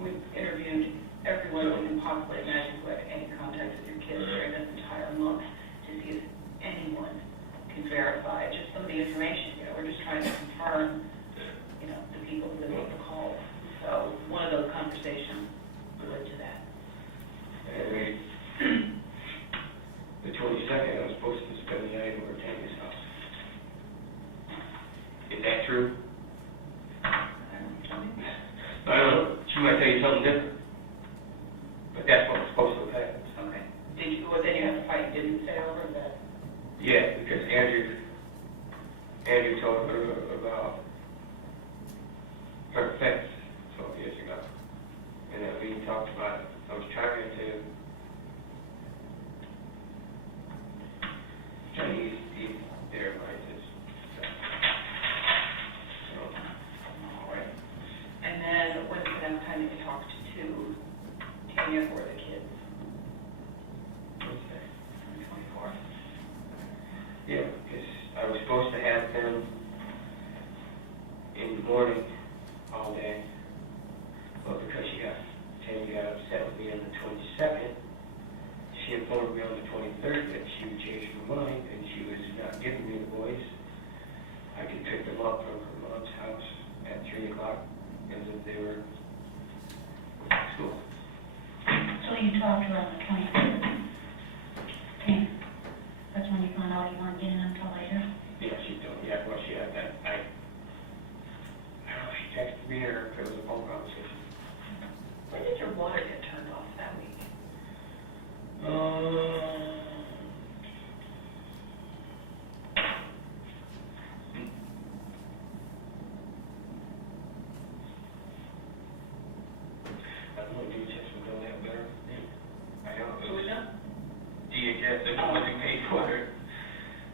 We've interviewed everyone who can possibly imagine who had any contact with your kids during this entire month to see if anyone can verify just some of the information. We're just trying to confirm, the people who make the calls. So one of those conversations related to that. And the 22nd, I was supposed to spend the night over at Tammy's house. Is that true? I don't know. She might tell you something different. But that's what was supposed to have happened. Okay. Then you had to fight, didn't say over that? Yeah, because Andrew told her about her offense 12 years ago. And then we talked about it. I was trying to eat everybody this. So. All right. And then when's the next time you talked to Tanya or the kids? What's that? On the 24th? Yeah, because I was supposed to have them in the morning all day. But because Tanya got upset with me on the 22nd, she informed me on the 23rd that she would change her mind and she was not giving me the boys. I could pick them up from her mom's house at 3 o'clock as if they were at school. So you talked to her on the 23rd. Okay. That's when you found out you weren't getting them until later? Yeah, she told me, well, she had that, I don't know, she texted me or if it was a phone conversation. When did your water get turned off that week? I don't know, DHS would know that better. I know. Who would know? DHS, they're the ones who paid for it.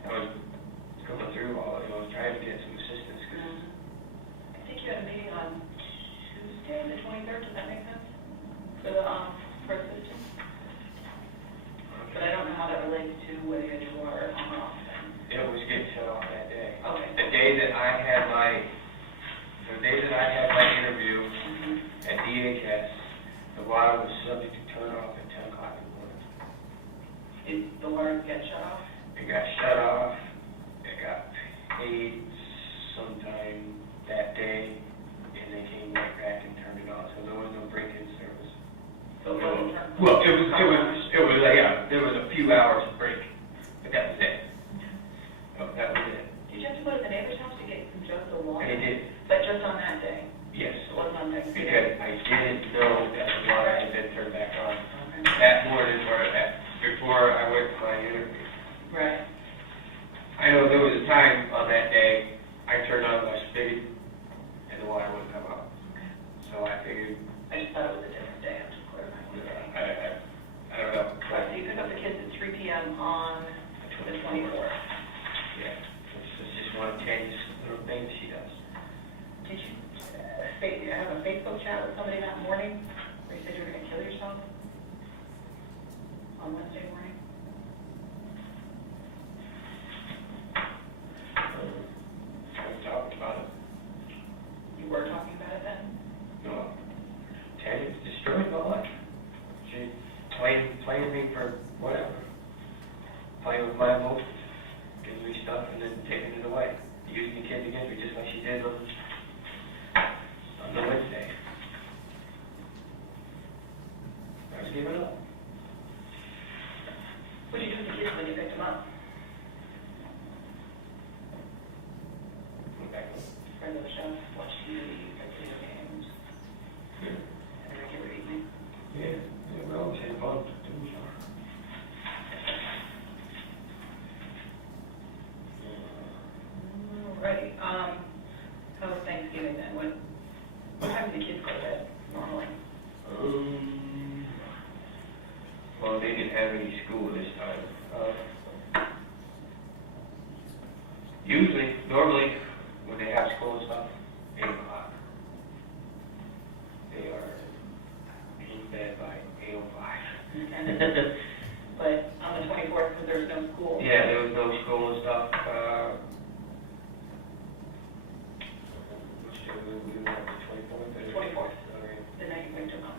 I was going through all, I was trying to get some assistance because I think you had a meeting on Tuesday, the 23rd, does that make sense? For the, for assistance? But I don't know how that relates to whether you had your water on or off then. it was getting shut off that day. Okay. The day that I had my interview at DHS, the water was subject to turn off at 10 o'clock in the morning. Did the water get shut off? it got shut off, it got paid sometime that day, and they came right back and turned it off, so there was no break-in service. So what in terms of? Well, it was, yeah, there was a few hours of break, but that was it. Oh, that was it. Did you have to go to the neighbor's house to get some jugs of water? And it did, But just on that day? yes, It wasn't on Thanksgiving? because I didn't know that the water had been turned back on Okay. that morning before I went to my interview. Right. I know there was a time on that day, I turned on my spigot and the water wouldn't come out. Okay. So I figured, I just thought it was a different day, I'm just clarifying what day. I don't know. So you pick up the kids at 3 p.m. on the 24th. Yeah, it's just one of Tanya's little things she does. Did you have a Facebook chat with somebody that morning where you said you were going to kill yourself on Wednesday morning? We talked about it. You were talking about it then? No, Tanya's destroying my life. She playing me for whatever. Playing with my emotions, giving me stuff and then taking it away. Using the kids against me just like she did on the Wednesday. I was giving up. What did you do with the kids when you picked them up? Went back home. Regular stuff, watch TV, play video games, had a regular evening. Yeah, we always had fun. Alrighty, how was Thanksgiving then? What time do the kids go to bed normally? Well, they didn't have any school this time. Usually, normally, when they have school and stuff, 8 o'clock. They are in bed by 8:05. But on the 24th, because there was no school? Yeah, there was no school and stuff. Which day we were on, the 24th? 24th. Okay. The night you picked them up.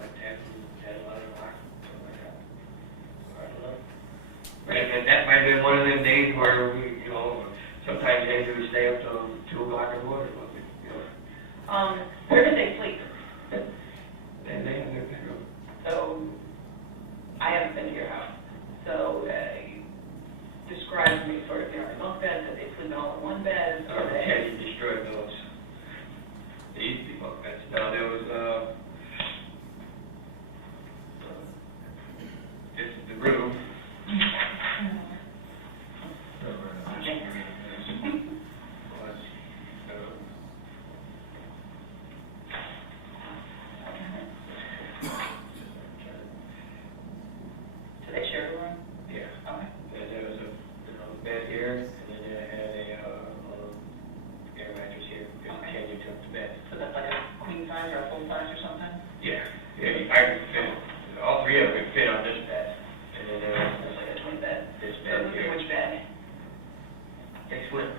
Like 10, 11 o'clock, something like that. I don't know. And that might have been one of them days where we, sometimes they would stay up till 2 o'clock in the morning, Where did they sleep? And they had their bedroom. So, I haven't been to your house, so describe to me sort of, their bunk beds, that they sleep all in one bed, or they... Yeah, you destroyed those. They used to be bunk beds. No, there was, this is the room. Do they share a room? Yeah. Okay. And there was a bed here, and then I had a air mattress here, because Okay. Kenya took the bed. So that's like a queen size or a full size or something? Yeah, I could fit, all three of them could fit on this bed. And then there It's was like a twin bed. this So bed who's in here. which bed? They swim,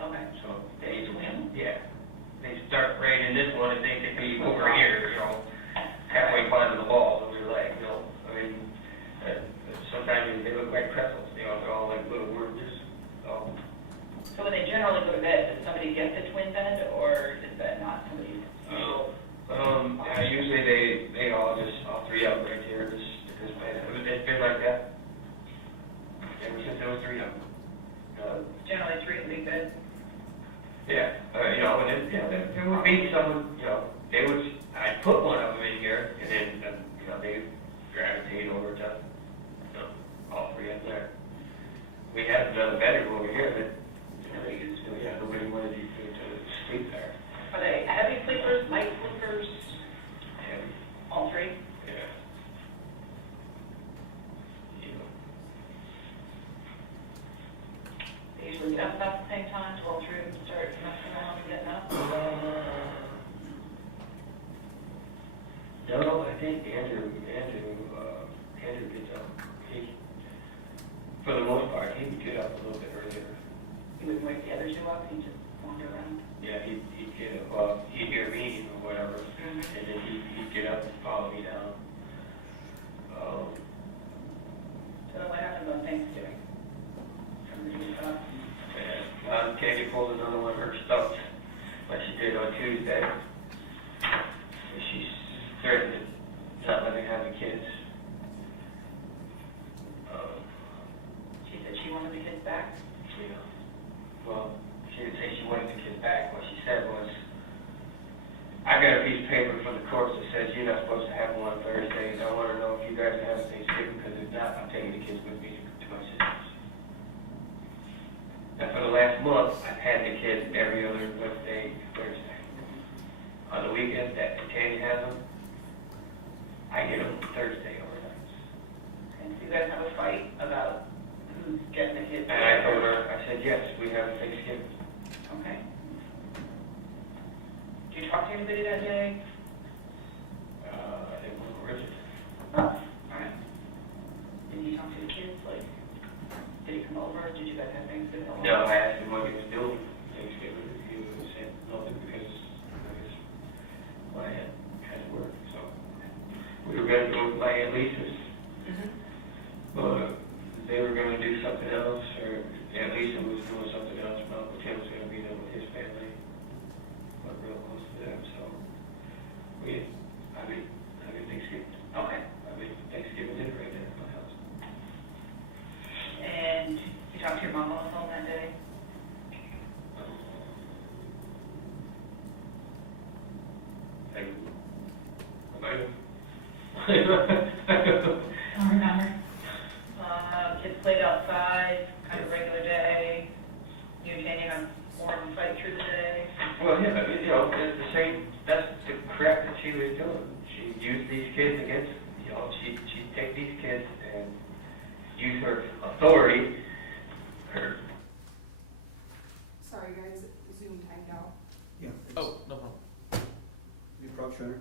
Okay. so They swim? yeah. They start right in this one, and they could be over here, halfway climbing the walls over your leg, I mean, sometimes they look like pretzels, they're all like little worms, so. So when they generally go to bed, does somebody get the twin bed, or is that not somebody's usual? Usually they all three of them right here, this bed, it's been like that ever since there was three of them. Generally three in the big bed? Yeah, and then, there would be someone, I'd put one of them in here, and then, they gravitate over to, all three up there. We had another bedroom over here that, nobody wanted to sleep there. Are they heavy sleepers, light sleepers, And, all three? yeah. They usually get up about the same time, 12 through, and start messing around and getting up? No, I think Andrew gets up. For the most part, he would get up a little bit earlier. You wouldn't wake the others two up, you just wander around? Yeah, he'd get up, well, he'd hear me or whatever, and then he'd get up and follow me down. back? Yeah. Well, she didn't say she wanted the kids back. What she said was, I got a piece of paper from the courts that says you're not supposed to have one on Thursdays. I want to know if you guys are having Thanksgiving, because if not, I'm taking the kids with me to my sister's. And for the last month, I've had the kids every other Wednesday, Thursday. On the weekends that Tanya has them, I get them Thursday overnights. And so you guys have a fight about who's getting the kids? And I told her, I said, yes, we have Thanksgiving. Okay. Did you talk to anybody that day? I think Uncle Richard. All right. Did you talk to the kids, like, did he come over, did you guys have Thanksgiving? No, I asked him what he was doing Thanksgiving. He said nothing because I guess I had to work, so. We were gonna go by Aunt Lisa's, Mhm. but they were gonna do something else, or Aunt Lisa was doing something else, but Uncle Tim was gonna be there with his family. But real close to them, so I mean Thanksgiving. Okay. I mean Thanksgiving dinner right there at my house. And you talked to your mom on the phone that day? Don't remember. Kids played outside, kind of regular day. You and Tanya had more of a fight through the day. Well, yeah, I mean, you know, it's the same, that's the crap that she was doing. She used these kids against, you know, she'd take these kids and use her authority, her. Sorry, guys, Zoom timed out. Yeah. Oh, no problem. You approach her.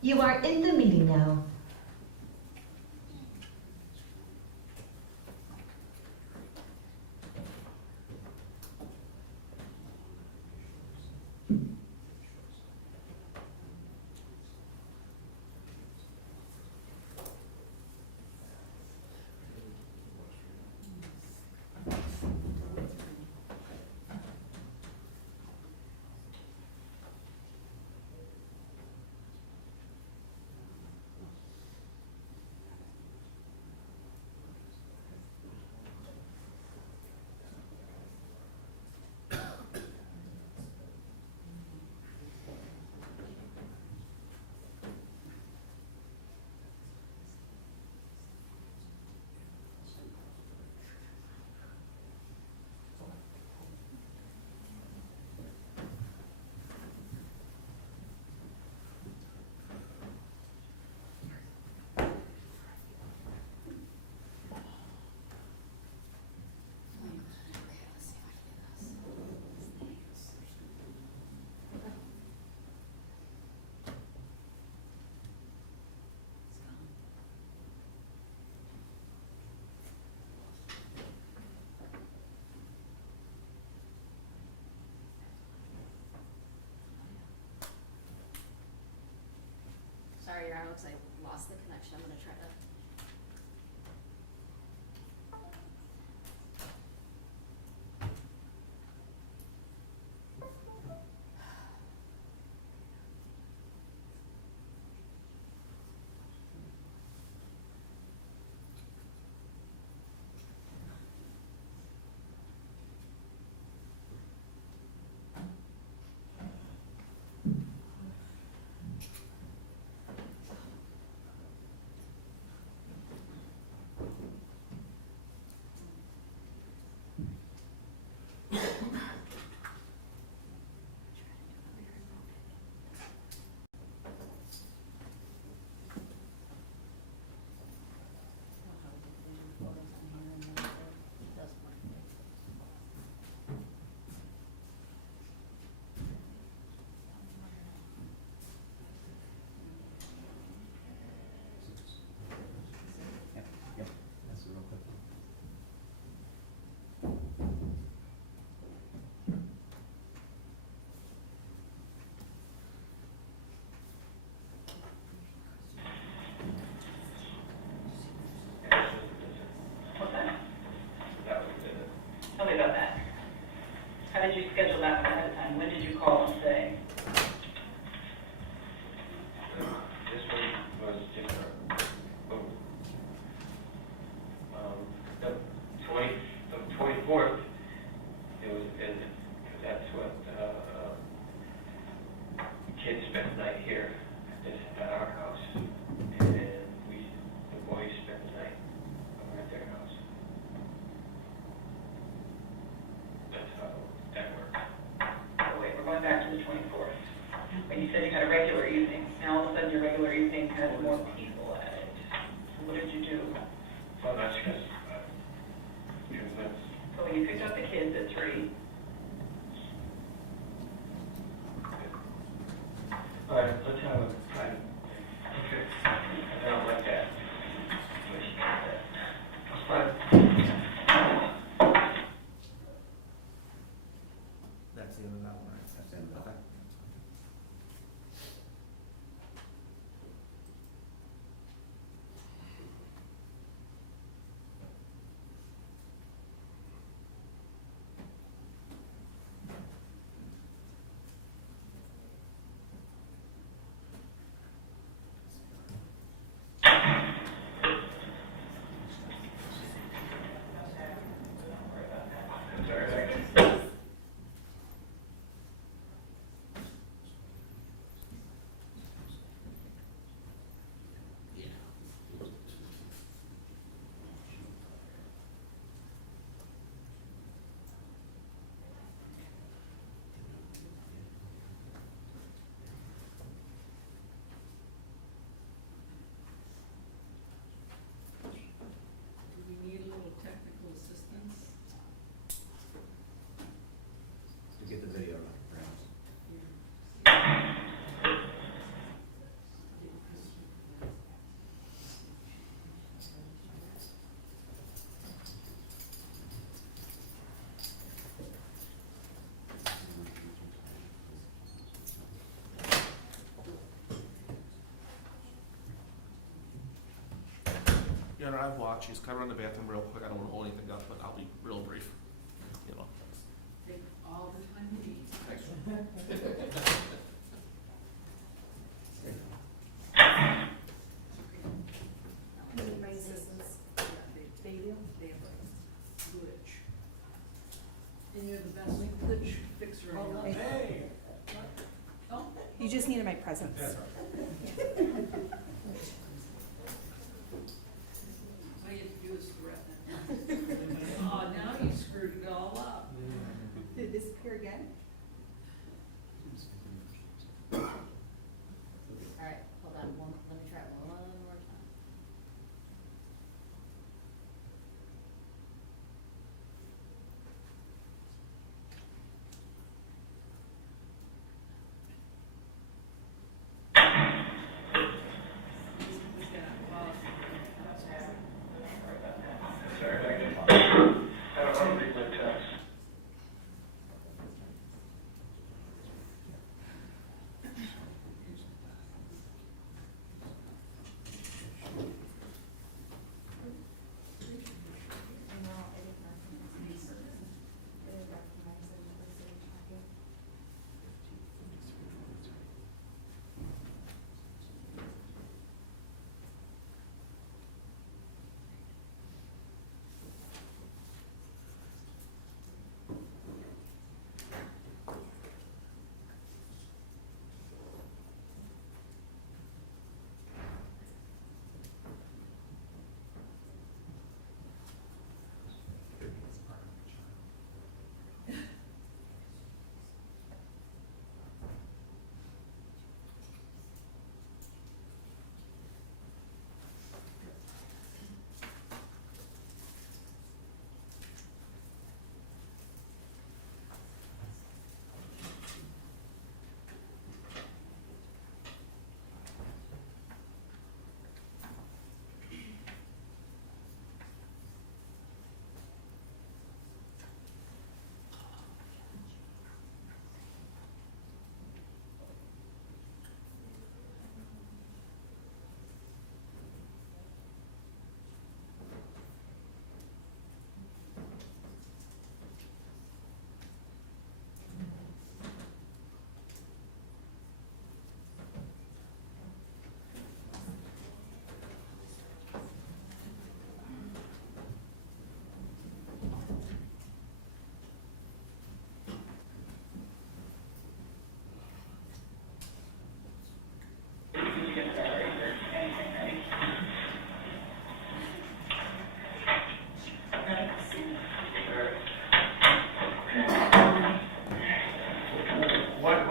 You are in the meeting now. Sorry, Your Honor, looks like I lost the connection. I'm gonna try to. That's a real quick one. What's that? That was the, Tell me about that. How did you schedule that ahead of time? When did you call and say? and you said you had a regular evening. Now all of a sudden your regular evening has more people at it. What did you do? Well, that's just, because that's, So when you picked up the kids at 3, All right, let's have a private. okay, I don't like that. That's fine. That's the end of that one, right? That's the end of that. Okay. Do we need a little technical assistance? To get the video right, perhaps. Your Honor, I've watched. She's kind of run the bathroom real quick. I don't want to hold anything up, but I'll be real brief. You know. Take all the time you need. Thanks. Need my assistance. They have a glitch. And you're the best glitch fixer in the world. Oh, You just needed my presence. all you have to do is threaten. Oh, now you screwed it all up. Did it disappear again? All right, hold on, let me try it one more time.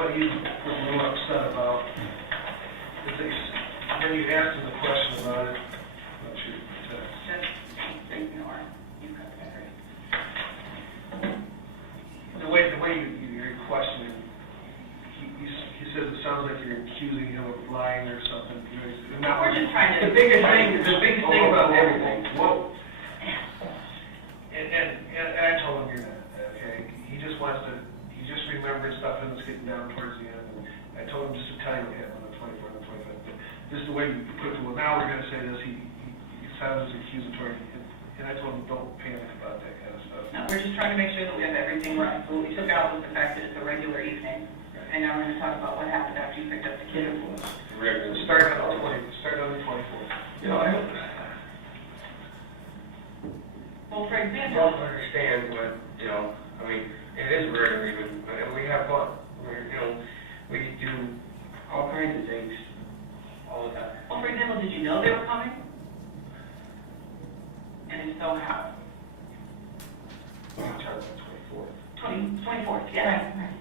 what he's a little upset about is that when you asked him the question about it, I'm not sure you can tell. Just ignore. You've got that right. The way you're questioning, he says it sounds like you're accusing him of lying or something. You know, he's not- We're just trying to. The biggest thing about everything, Whoa. And I told him you're not, okay? He just remembered stuff and it's getting down towards the end. And I told him just to tell you what happened on the 24th and 25th. But just the way you put it, well, now we're gonna say this, he sounds accusatory. And I told him, don't panic about that kind of stuff. No, we're just trying to make sure that we have everything right. So what we took out was the fact that it's a regular evening. And now we're gonna talk about what happened after you picked up the kids. regular. Start on the 24th. You know, I don't, Well, for I example, don't understand what, you know, I mean, it is regular even, but we have fun. We do all kinds of things all the time. well, for example, did you know they were coming? And if so, how? I'm talking about 24th. 24th, yes. Right, right.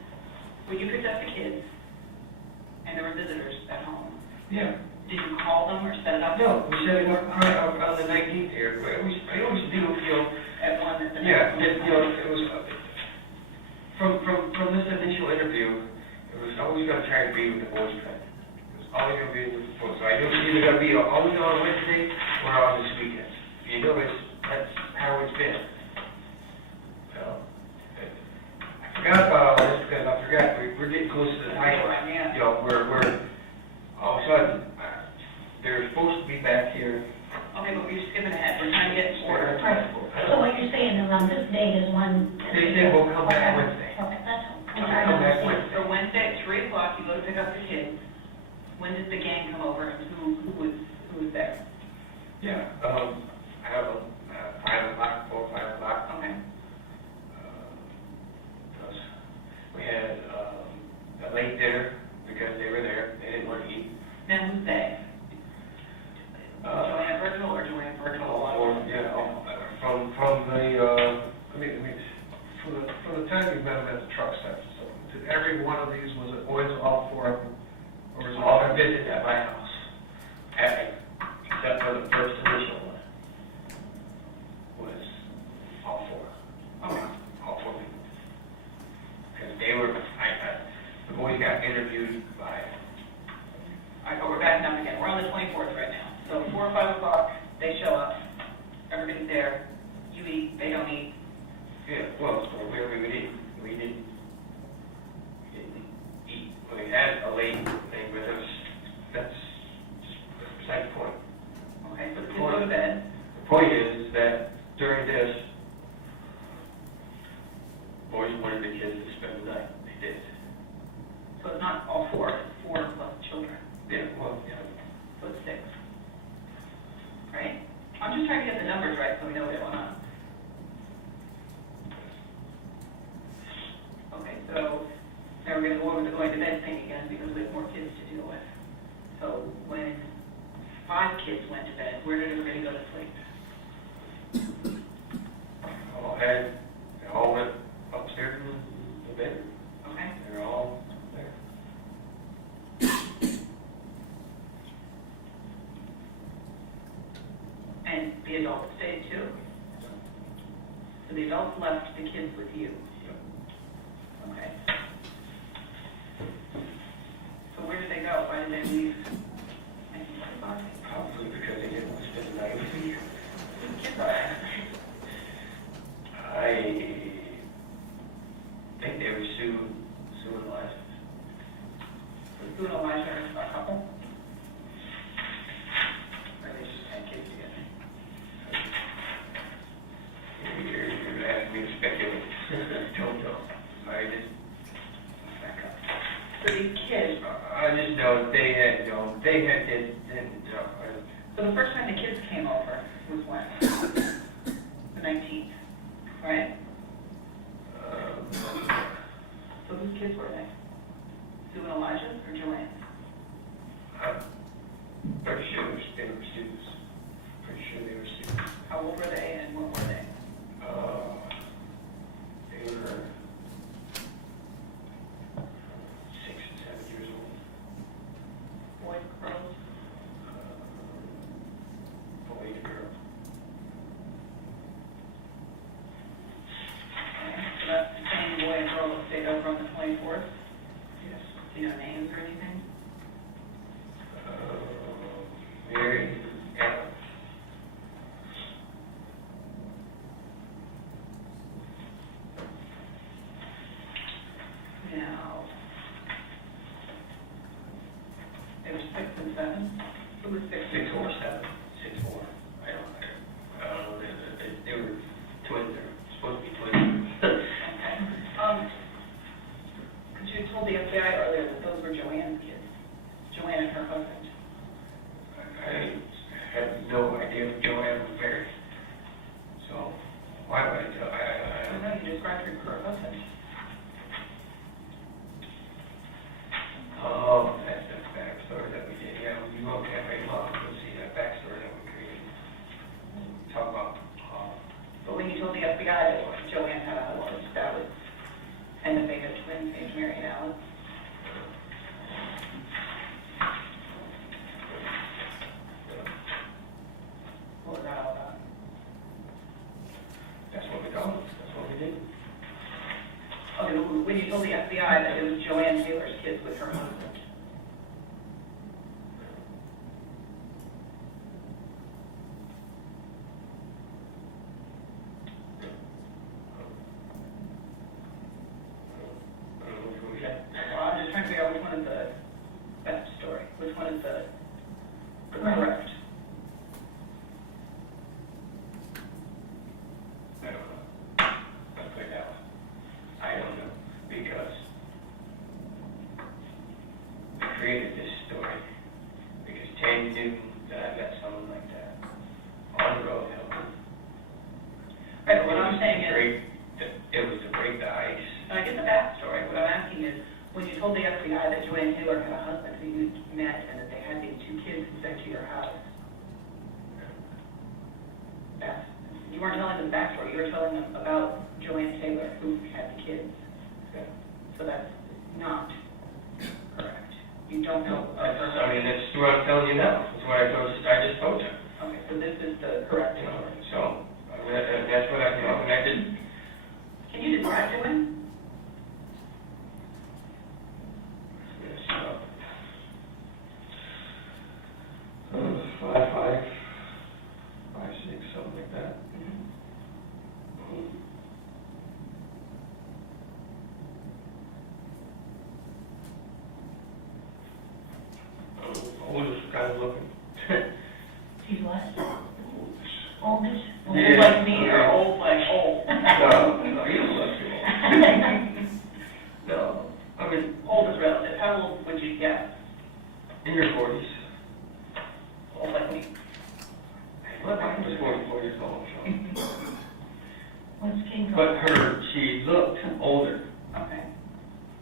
When you picked up the kids, and there were visitors at home, Yeah. did you call them or set it up? No, we set it up on the 19th here, but I always do, At one at the yeah, next. it was, from this initial interview, it was always gonna try to be with the boys' friend. It was always gonna be with the boys, so I knew it was either gonna be always on Wednesday or on this weekend. You know, that's how it's been. So, I forgot about all this because I forgot, we're getting close to the time, Yeah. you know, we're, all of a sudden, they're supposed to be back here. Okay, but we're skipping ahead, we're trying to get in order. Right. So what you're saying is on this date is when? They said we'll come back Wednesday. Okay, that's. Come back Wednesday. So Wednesday at 3 o'clock, you go to pick up the kids. When does the gang come over and who was there? Yeah, I don't know, 5 o'clock, 4 or 5 o'clock. Okay. We had a late dinner because they were there, they didn't want to eat. Now who's they? Joanne Virgil or Joanne Virgil? From the time we met them at the truck stop, so did every one of these, was it always all 4 of them? Or was it All visited at my house, except for the first initial one, was all 4. Okay. All 4 people. Because they were, the boys got interviewed by, All right, but we're backing up again. We're on the 24th right now. So 4 or 5 o'clock, they show up. Everybody's there. You eat, they don't eat. well, where we would eat. We didn't eat. We had a late thing with us. That's beside the point. Okay, so the kids go to bed. The point is that during this, boys wanted the kids to spend the night. They did. So it's not all 4, it's 4 plus children. Yeah, well, yeah. So it's 6. Right? I'm just trying to get the numbers right so we know what's going on. Okay, so now we're going to go over the going to bed thing again because we have more kids to deal with. So when 5 kids went to bed, where did everybody go to sleep? They all went upstairs in the bedroom. Okay? They're all there. And the adults stayed too? So the adults left the kids with you? Okay. So where did they go? Why did they leave? Probably because they didn't want to spend the night with me. Kids are. I think they were Sue and Elijah. Sue and Elijah are a couple? Or they just had kids together? You're asking me to speculate. Don't know. I just back up. So these kids, I just know they had kids, and so the first time the kids came over was when? The 19th, right? So whose kids were they? Sue and Elijah or Joanne? I'm pretty sure they were students. Pretty sure they were students. How old were they and what were they? They were 6 Do you know names or anything? Mary, Allen. Now, they were 6 and 7? Who was 6? 6 or 7, 6 4. I don't know. They were twins. They're supposed to be twins. Okay. Because you told the FBI earlier that those were Joanne's kids, Joanne and her husband. I have no idea if Joanne was married. So why would I tell? I don't know, you described her husband. Oh, that's the backstory that we did. Yeah, we wrote that right along. You'll see that backstory that we created. Talk about. But when you told the FBI that Joanne had a husband, that was, and that they had twins named Mary and Alan. What was that all about? That's what we called it. That's what we did. Okay, when you told the FBI that it was Joanne Taylor's kids with her husband. Well, I'm just trying to figure out which one is the best story, which one is the correct. I don't know. Let's put it that way. I don't know because I created this story because Tammy knew that I met someone like that on the road helping. Right, but what I'm saying is, It was to break the ice. I get the backstory, what I'm asking is, when you told the FBI that Joanne Taylor had a husband who you met and that they had these 2 kids who sent to your house, you weren't telling them the backstory, you were telling them about Joanne Taylor who had the kids. So that's not correct. You don't know of her. I mean, that's what I'm telling you now. That's what I just told you. Okay, so this is the correct You know, story. so that's what I know, and I did. Can you describe Joanne? Yes, 5'5", 5'6", something like that. Oldest kind of looking. She's what? Oldish. Oldish? Old Yeah. like me or old like old? No, you don't look too old. No, I mean, Old is relative. How old would you guess? in your 40s. Old like me. Well, I was 44 years old, so. What's King But she looked older. Okay.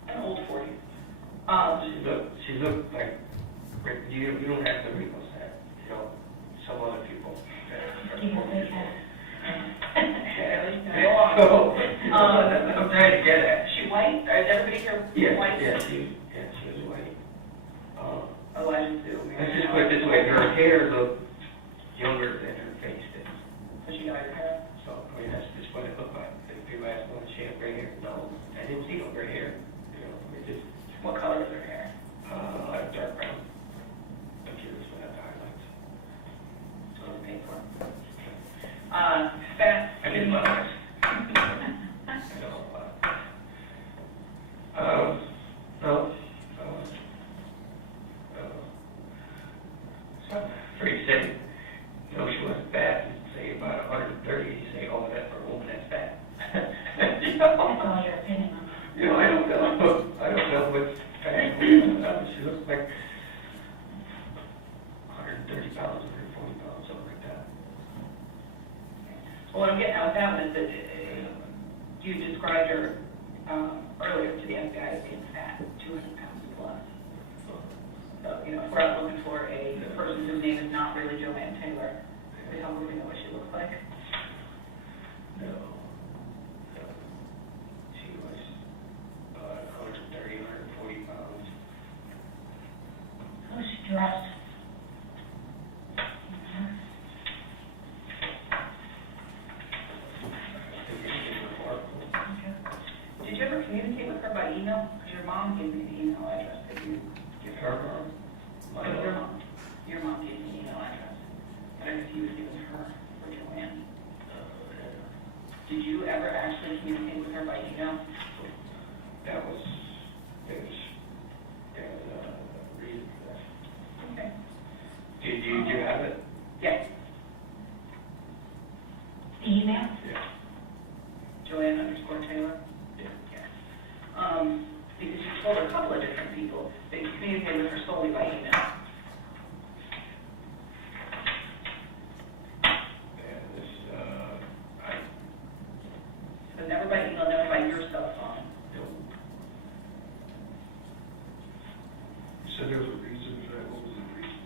An old 40. She looked like, you don't have the wrinkles that, some other people. Give her a big hat. At least go on. I'm trying to get at. She white? Is everybody here white? Yeah, she was white. Oh, I just do. Let's just put it this way, her hair looked younger than her face did. So she got her hair? So, I mean, that's just what it looked like. If people ask, well, she had gray hair? No, I didn't see no gray hair. It just, What color is her hair? like dark brown. Computers would have the highlights. So it's paid for. Fat. I didn't love it. I don't no. Pretty steady. No, she wasn't fat. You'd say about 130, you say, oh, that's for a woman, that's fat. That's all your opinion on it. I don't know. I don't know what's fat. She looks like 130 pounds, 140 pounds, something like that. Well, what I'm getting at with that one is that you described her earlier to the FBI as being fat, 200 pounds plus. So, if we're out looking for a person whose name is not really Joanne Taylor, we don't really know what she looks like. No. She was 130, 140 pounds. How's she dressed? Did you ever communicate with her by email? Because your mom gave me the email address that you give her. Her, my Oh, your mom. mom. Your mom gave me the email address. But I guess you would give it her for Joanne. Did you ever actually communicate with her by email? That was, there was a reason for that. Okay. Do you have it? Yes. The email? Yeah. Joanne_Taylor? Yeah. Because she told a couple of different people that you communicated with her solely by email. And this, I, But never by email, never by your cell phone. You said there was a reason for that, what was the reason?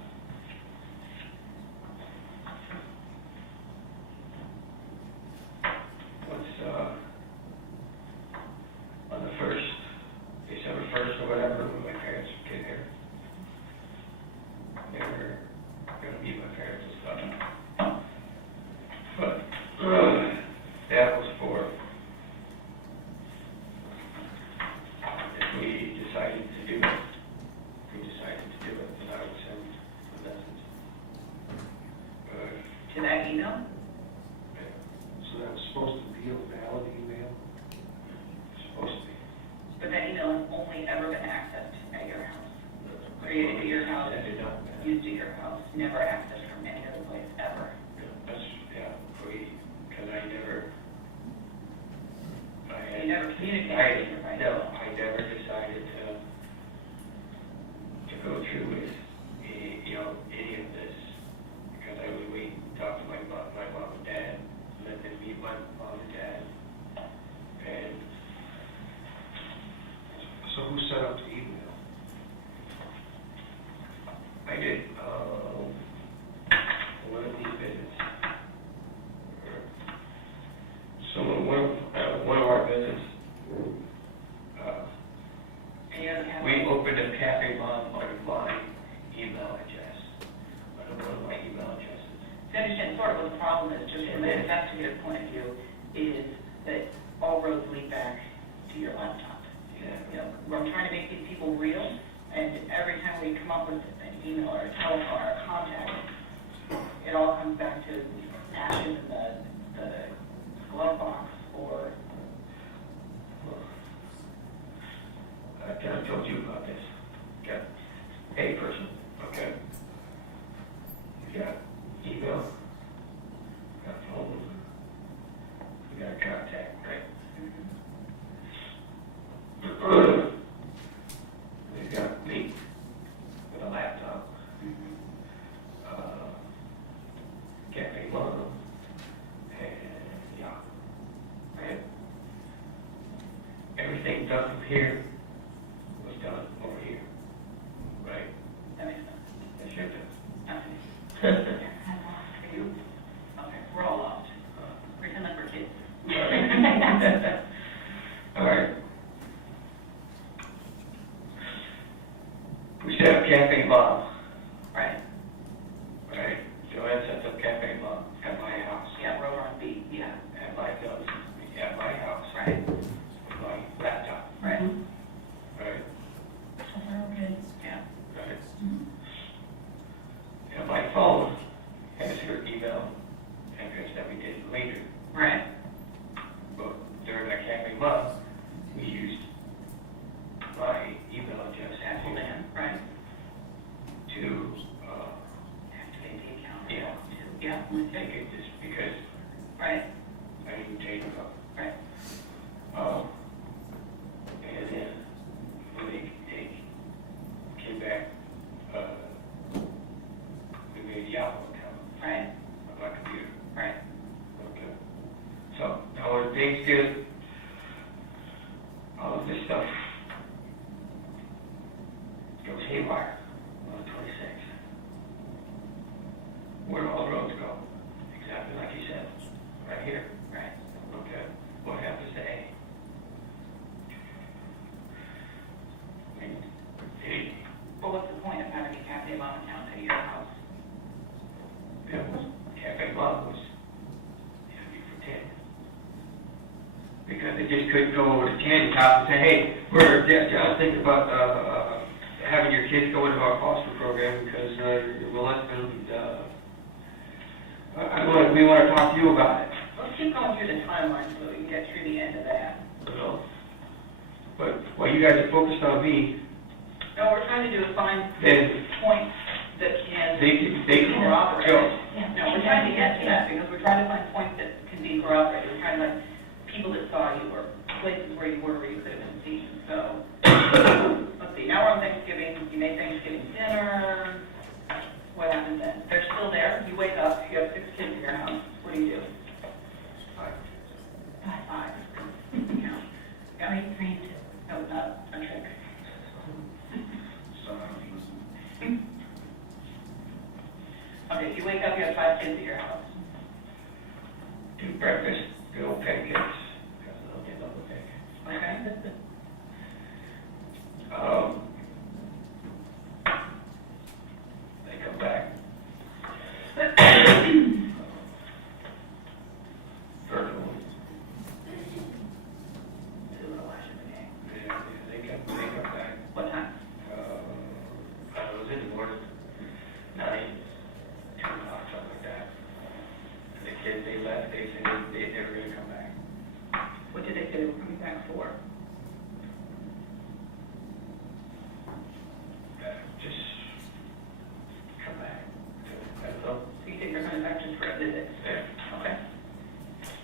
on the first, December 1st or whatever, when my parents would get here. They were gonna meet my parents and stuff. But, that was for, if we decided to do it, then I would send a message. To that email? So that was supposed to be a valid email? Supposed to be. But that email has only ever been accessed at your house. Created at your house, I did not. used at your house, never accessed from any other place, ever. That's, yeah, because I never. You never communicated with her by No, email. I never decided to go through with, any of this, because I would wait and talk to my mom and dad, let them meet my mom and dad, and So who set up the email? I did, one of these visits. One of our visits, And you don't have. we opened a Cafe Mom on my email address, on one of my email addresses. To understand sort of what the problem is, just from an investigative point of view, is that all roads lead back to your laptop. Yeah. We're trying to make these people real, and every time we come up with an email or a telephone or a contact, it all comes back to ashes in the glove box or. I kind of told you about this. You got a person, okay? You got email, you got phone, you got contact, right? You got me with a laptop, Cafe Mom, and yeah, right? Everything done from here was done over here, right? That makes sense. That's your turn. Okay. Are you? Okay, we're all lost. Pretend like we're kids. All right. We set up Cafe Mom, Right. right? Joanne sets up Cafe Mom at my house. Yeah, we're over on B, yeah. At my house, at my house, Right. with my laptop, Right. right? So far, okay. Yeah. Right. And my phone has her email address that we did later. Right. But during that Cafe Mom, we used my email address Apple Dan, right. to, Activate the account. yeah, Yeah. take it just because Right. I didn't change it up. Right. And then when they came back, we made a Yahoo account Right. on my computer. Right. Okay. So now when things get, all of this stuff goes haywire on the 26th. Where do all the roads go? Exactly like you said, right here. Right. Okay. What happens to A? A, But what's the point of having a Cafe Mom account at your house? Cafe Mom was, it had to be for 10. Because it just kids couldn't go over to Candy's house and say, hey, we're just thinking about having your kids go into our foster program because you're molesting them. We want to talk to you about it. Let's keep going through the timeline so we can get through the end of that. But while you guys are focused on me, No, we're trying to do is find then points that can they can corroborate. go. No, we're trying to get to that because we're trying to find points that can be corroborated. We're trying to like people that saw you or places where you were where you could have been seen. So, let's see, now we're on Thanksgiving. You made Thanksgiving dinner. What happens then? They're still there. You wake up. You have 6 kids in your house. What do you do? 5. Count. Got me? 3 and 2. That was not a trick. Okay, if you wake up, you have 5 kids at your house. Do breakfast, good old pancakes. Because I'll get up with pancakes. Okay? They come back. Virtually. Do a little watch of the game. Yeah, they come back. What time? I was in the morning, 9, 2 o'clock, something like that. And the kids, they left, they said they were gonna come back. What did they say they were coming back for? Just come back. That's all. So you think they're coming back just for a visit? Yeah. Okay.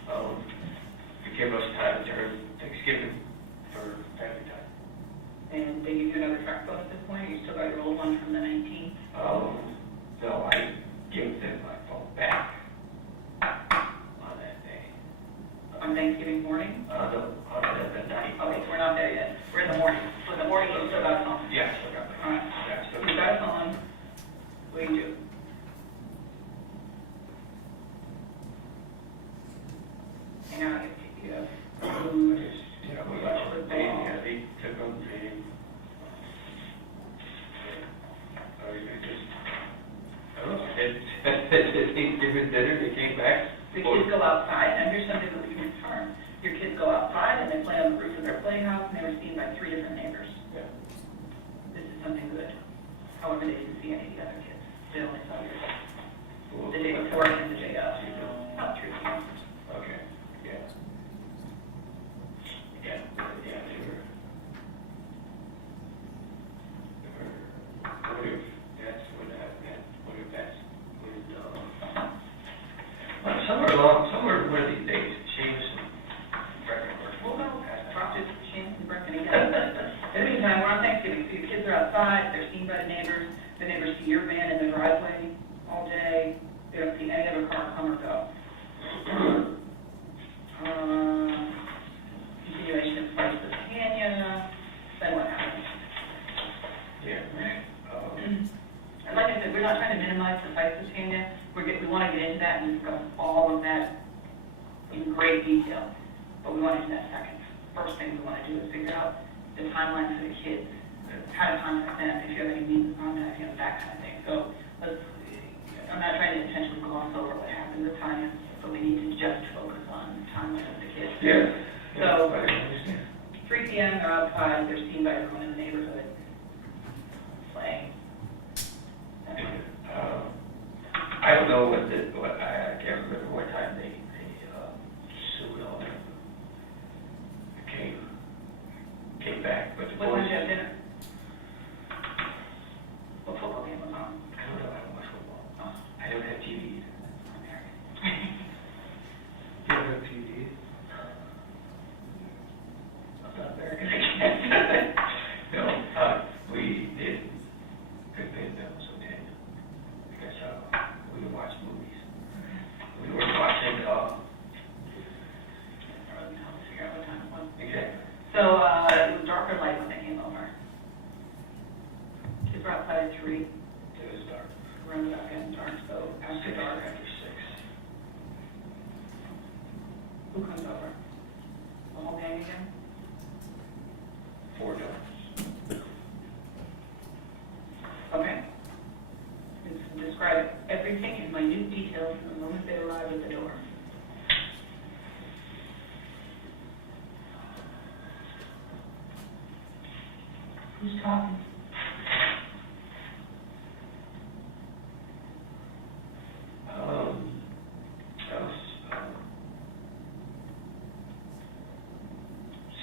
To give us time during Thanksgiving for family time. And they give you another track phone at this point? You still got your old one from the 19th? No, I gave them my phone back on that day. On Thanksgiving morning? On the night. Okay, so we're not there yet. We're in the morning. So in the morning, you still got a phone? Yeah, still got my All right. Yeah, still So you got a phone. What do you do? Hang out, you have food. You know, we got they took them, I don't know, they given dinner, they came back. The kids go outside, and here's something that we can confirm. Your kids go outside and they play on the roof of their playhouse, and they were seen by 3 different neighbors. Yeah. This is something good. However, they didn't see any of the other kids. They only saw yours. The day before and the day of. About 3 p.m. Okay, yeah. Yeah, they were. What if that's what happened, what if that's when, somewhere one of these days, Seamus and Breckenridge. Well, no, drop it, Shane and Brecken again. In the meantime, we're on Thanksgiving, so your kids are outside, they're seen by the neighbors see your van in the driveway all day, they don't see any other car come or go. Continuation of flights to Tanya, then what happens? Yeah, And like I said, we're not trying to minimize the fights with Tanya, we want to get into that and discuss all of that in great detail, but we want to do that second. First thing we want to do is figure out the timeline for the kids, how to contact them, if you have any means of contact, that kind of thing. So I'm not trying to intentionally gloss over what happened with Tanya, but we need to just focus on the timeline of the kids. yeah. So, I understand. 3 p.m., they're outside, they're seen by everyone in the neighborhood playing. I don't know I can't remember what time they sued all them. Came back, but the What boys. time did you have dinner? What football game was on? I don't know, I don't watch football. I don't have TV. You don't have TV? I'm not very good at No, we did good bit of them, so then, because we would watch movies. We were watching, Figure out what time it was. exactly. So, it was dark or light when they came over? Kids were outside at 3, It was dark. around about getting dark, so after dark. After 6. Who comes over? The whole gang again? 4 doors. Okay. Describe everything in minute detail from the moment they arrive at the door. Who's talking?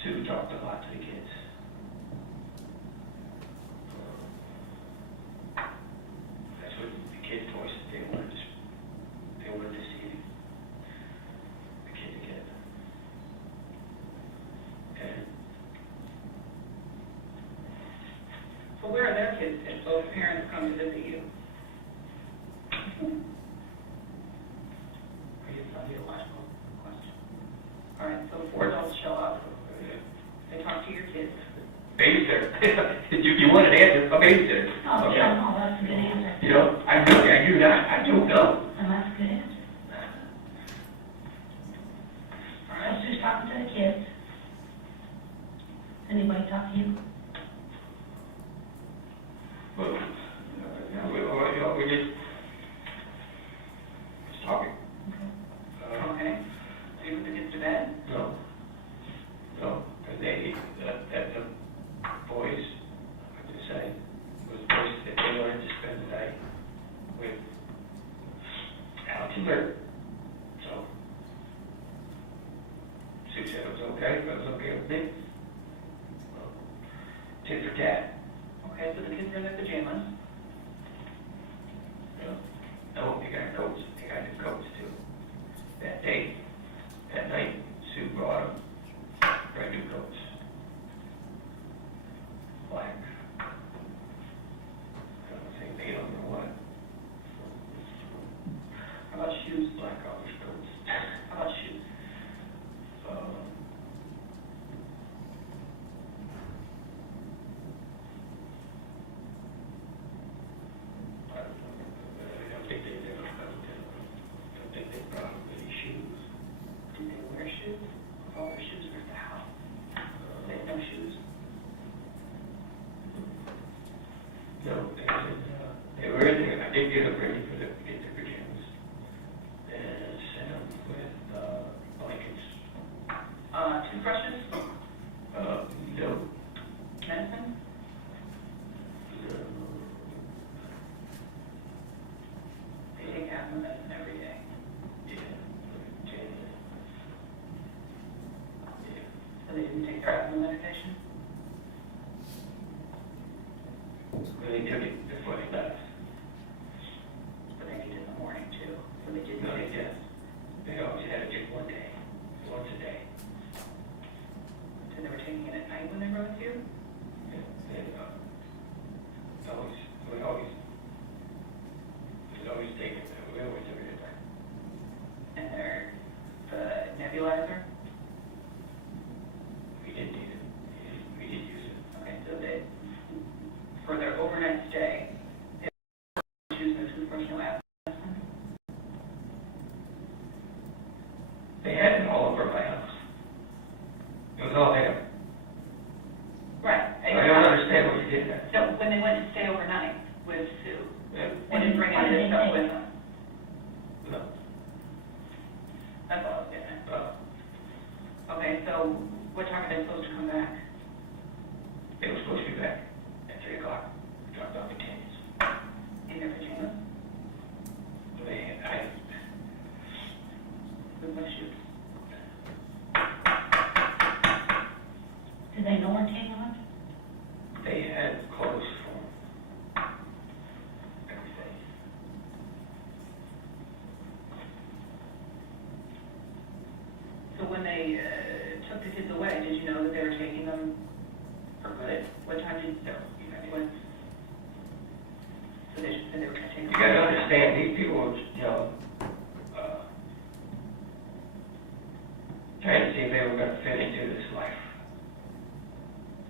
Sue talked a lot to the kids. That's what the kids voiced, they wanted to see the kids again. And So where are their kids if both parents come to visit you? I need a last question. All right, so 4 adults show up, they talk to your kids. Babysitter. You want an answer, a babysitter. Oh, Okay. yeah, no, that's a good answer. You know, I do not, I don't know. And that's a good answer. All So right, Sue's talking to the kids. Anybody talk to you? Well, we're just talking. okay. So you put the kids to bed? No, because the boys, like I say, was boys that they wanted to spend the night with Alex and Bert. So, Sue said it was okay, but it was okay with me. Well, tit for tat. Okay, so the kids are in their pajamas. No, they got coats. They got new coats too. That day, that night, Sue brought them brand new coats. Black. I don't know if they made them or what. How about shoes? Black college coats. How about shoes? I don't think they brought any shoes. Did they wear shoes? All their shoes were at the house. They had no shoes. No, they were in there. I did get them ready for them to get their pajamas. And sent them with blankets. Toothbrushes? No. Medicine? They take asthma medicine every day. So they didn't take their asthma medication? They took it before they left. But they need it in the morning too. So they didn't No, they take didn't. They always had it just one day, once a day. So they were taking it at night when they were with you? And we always take it. We always took it at night. And they're the nebulizer? We didn't need it. We did use it. Okay, so they, for their overnight stay, they choose no toothbrush, no asthma medicine? They had it all over my house. It was all there. Right. I don't understand what you did there. No, when they went to stay overnight with Sue, Yeah. they didn't bring any of this stuff with them. No. That's all I was getting at. Okay, so what time are they supposed to come back? They were supposed to be back at 3 o'clock. Dropped off the kids. In their pajamas? With no shoes? Do they know where Tanya went? They had clothes for everything. So when they took the kids away, did you know that they were taking them for good? What time did they, when? So they said they were going to take them. You gotta understand, these people, trying to see if they were gonna fit into this life,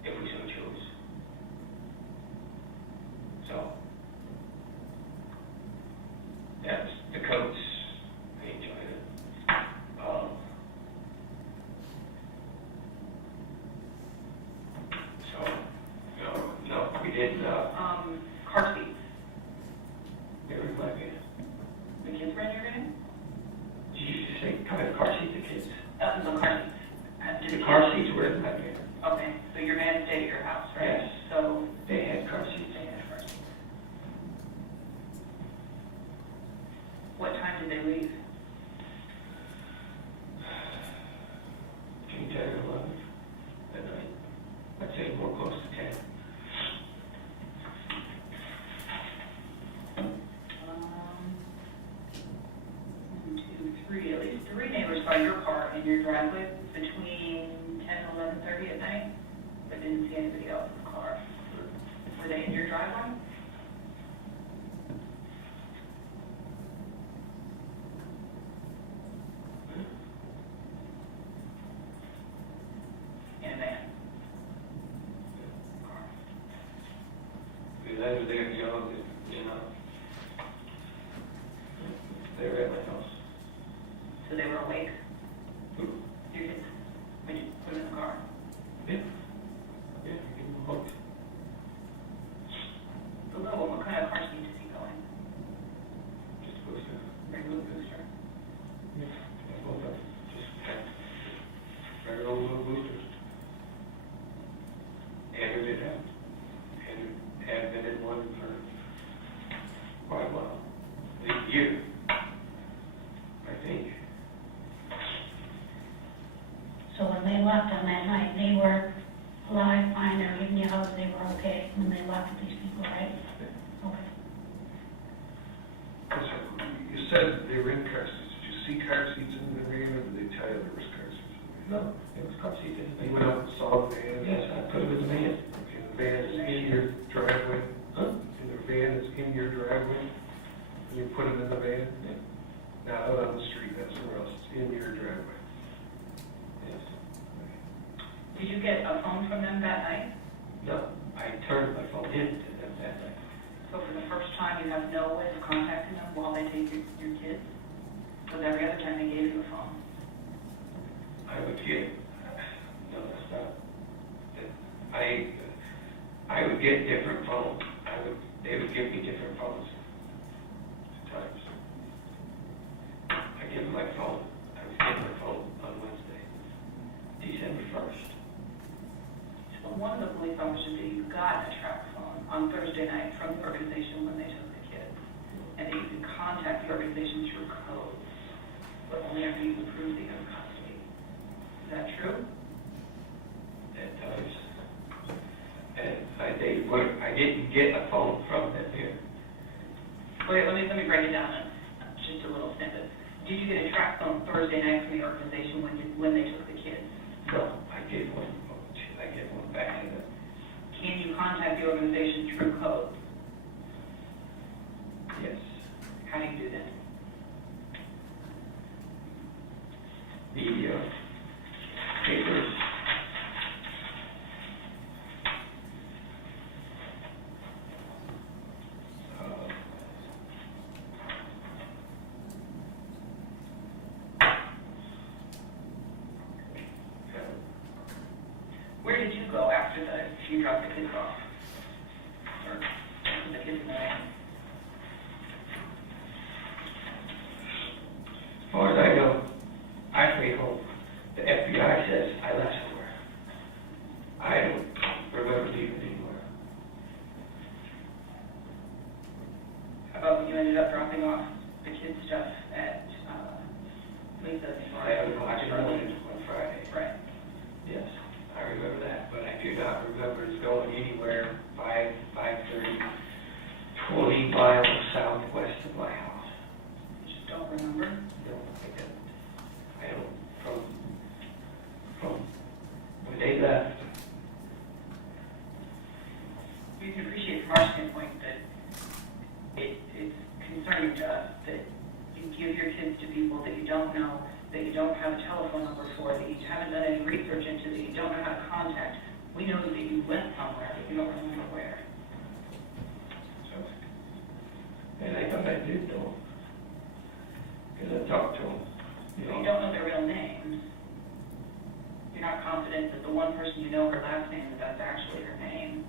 if we so chose. So, that's the coats, I enjoyed it. No, we didn't, Car seats. they were in my van. The kids were in your van? Did you just say, come in the car seat, the kids? The car seats. The car seats were in my van. Okay, so your van stayed at your house, right? Yes. So driveway? In a van? They were there, you know, they were at my house. So they were awake? Who? Your kids? When you put them in the car? Yeah. Yeah, you give them a hook. The little one, what kind of car seat is he going? Just a booster. Regular booster? Yeah. Both of them. Just very old little boosters. Andrew did have. Andrew had been in one for quite a while. At least a year, I think. So when they left on that night, they were alive, fine, they were giving you hugs, they were okay when they left with these people, right? Okay. So you said they were in car seats. Did you see car seats in the van, or did they tell you there was car seats in the van? No, it was car seats in the You van. went out and saw the van? Yes, I put it in the van. Okay, the van is in your driveway? Huh? And the van is in your driveway? And you put it in the van? Yeah. Not out on the street, that's somewhere else, it's in your driveway. Yes. Did you get a phone from them that night? No, I turned my phone in to them that night. So for the first time, you have no way of contacting them while they take your kids? Because every other time they gave you a phone. I would get, no, that's not, I would get different phones. They would give me different phones at times. I give them my phone. I was getting my phone on Wednesday, December 1st. So one of the police officers that you got a track phone on Thursday night from the organization when they took the kids, and that you could contact the organization through code, but only after you approved the custody. Is that true? At times. And I didn't get a phone from them here. Wait, let me break it down, just a little snippet. Did you get a track phone Thursday night from the organization when they took the kids? No, I get one back to them. Can you contact the organization through code? Yes. How do you do that? The papers. Where did you go after you dropped the kids off? Or the kids in the van? As far as I know, I stay home. The FBI says I left somewhere. I don't remember leaving anywhere. How about when you ended up dropping off the kids' stuff at Lisa's? I was on Friday. Right. Yes, I remember that, but I do not remember it going anywhere 5:30, 20 miles southwest of my house. You just don't remember? No, I don't. I don't, from when they left. You can appreciate from our standpoint that it's concerning to us that you give your kids to people that you don't know, that you don't have a telephone number for, that you haven't done any research into, that you don't know how to contact. We know that you went somewhere, but you don't remember where. So, and I thought I did know, because I talked to them. You don't know their real names. You're not confident that the one person you know her last name, that that's actually her name.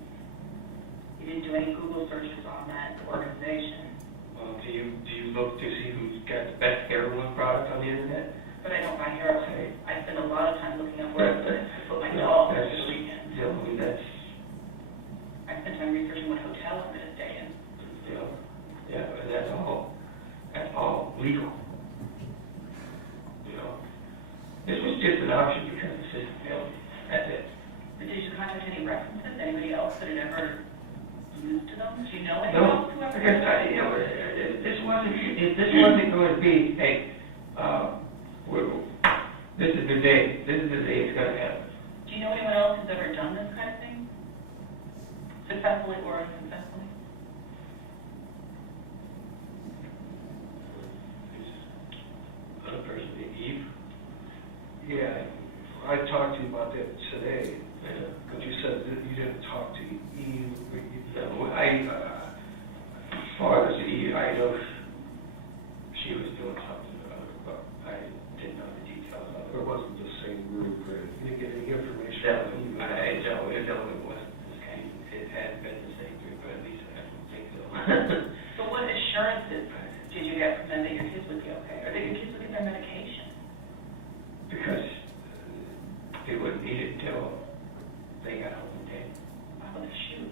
You didn't do any Google searches on that organization. Well, do you look to see who's got the best heroin product on the internet? But I don't buy heroin. I spend a lot of time looking up where to put my dog for the weekend. No, that's, I spend time researching what hotel I'm going to stay in. you know, yeah, but that's all legal. You know, this was just an option because the system failed. That's it. But did you contact any references, anybody else that had ever used them? Do you know anyone No, else who ever because used them? you know, this wasn't going to be, hey, this is the day. This is the day it's going to happen. Do you know anyone else who's ever done this kind of thing? Successfully or unsuccessfully? Yeah, I talked to you about that today, but you said that you didn't talk to Eve. No, as far as the Eve, I know she was doing something or other, but I didn't know the details of Or it. wasn't the same group, or you didn't get any information That, on Eve? I know it wasn't the same, it had been the same group, but at least I don't think so. So what assurances did you get from them that your kids would be okay, or that your kids would get their medication? Because they wouldn't need it until they got home and did. How about the shoes?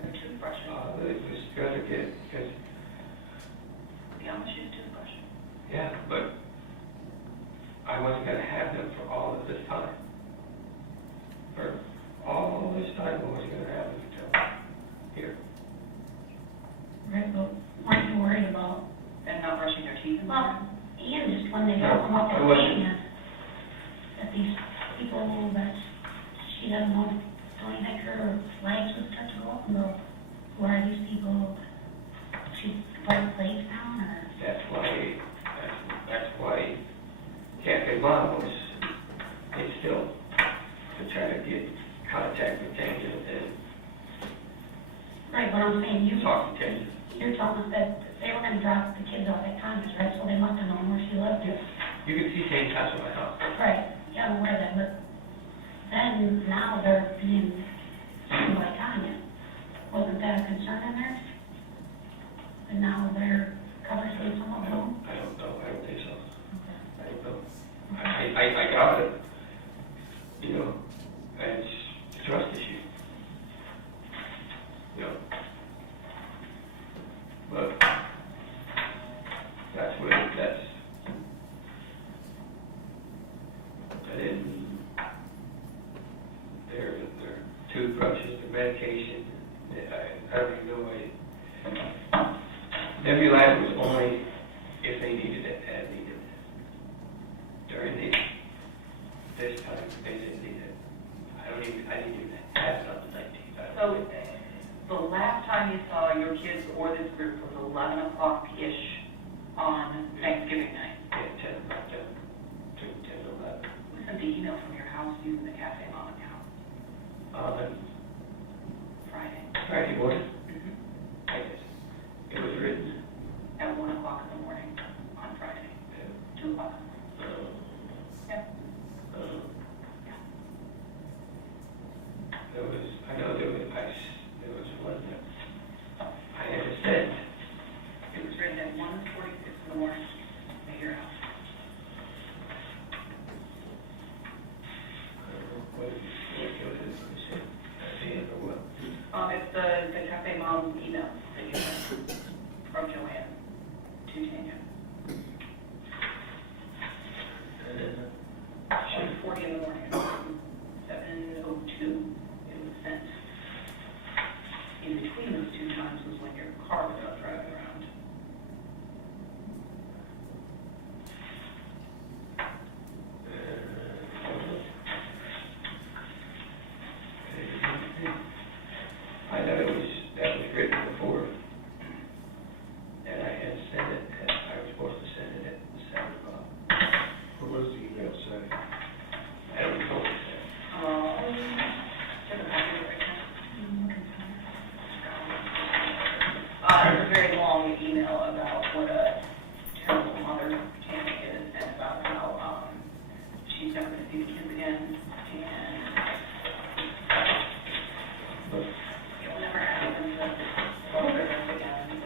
Or the toothbrushes? It was gonna get, because, Yeah, the shoes, toothbrush. yeah, but I wasn't gonna have them for all of this time. For all this time, I wasn't gonna have them until here. Right, but weren't you worried about, And not brushing their teeth in the well, morning? and just when they No, don't come up I to wasn't. paying us, that these people that she doesn't know, don't even think her flags would start to go up and go, who are these people? She put plates down, or? That's why Cafe Mom was instilled to try to get contact with Tanya and Right, but I'm saying, talk to Tanya. you're telling us that they were gonna drop the kids off at Tanya's, right, so they must have known where she lived. You can see Tanya's house in my house. Right, yeah, I'm aware of that, but then now they're being seen by Tanya. Wasn't that a concern in there? And now their cover's being somewhat low? I don't know, I don't think so. I don't know. I got it, you know, and it's a trust issue. You know. But that's what, I didn't, their toothbrushes, their medication, I don't even know why. Nebulizer was only if they needed it, as needed. During this time, they didn't need it. I didn't even have it on the 19th. So, the last time you saw your kids or this group was 11 o'clock-ish on Thanksgiving night. Yeah, 10, about 10, between 10 to 11. Who sent the email from your house using the Cafe Mom account? Friday. Friday morning, Mm-hmm. I guess, it was written. At 1 o'clock in the morning on Friday. 2 o'clock. Yep. There was, I know there was one that I never sent. It was written at 1:46 in the morning at your house. What was it? I see it or what? It's the Cafe Mom email that you sent from Joanne to Tanya. 7:40 in the morning, 7:02 it was sent. In between those two times was when your car was out driving around. I know that was written before, and I had sent it, and I was supposed to send it at 7 o'clock. What was the email say? I don't know what it said. Get a copy of it right now. It was a very long email about what a terrible mother Tanya is, and about how, she's never gonna see the kids again, and you'll never have them to hold her again.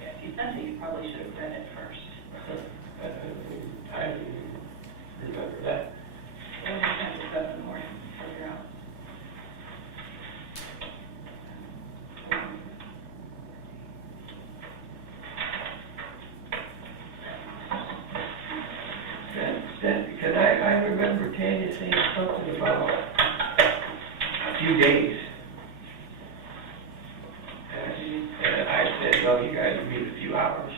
Yeah, if you sent it, you probably should have read it first. I didn't remember that. It was sent at 7 in the morning, figure out. Because I remember Tanya saying something about a few days. And I said, well, you guys need a few hours.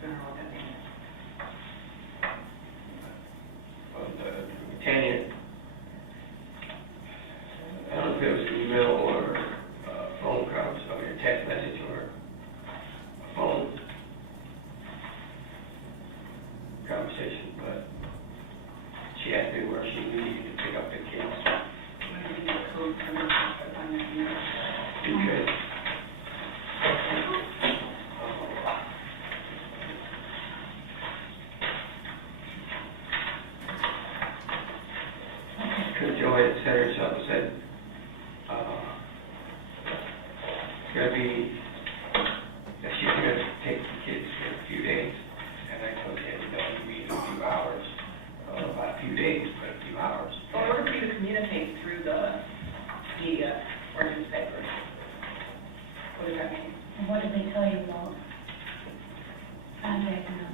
I don't know what that means. Well, Tanya, I don't know if it was an email or a phone call, or a text message, or boy that set herself and said, it's gonna be, that she's gonna take the kids for a few days. And I told her, no, you mean a few hours, about a few days, but a few hours. So in order for you to communicate through the media or newspapers, what does that mean? And what did they tell you about contacting us?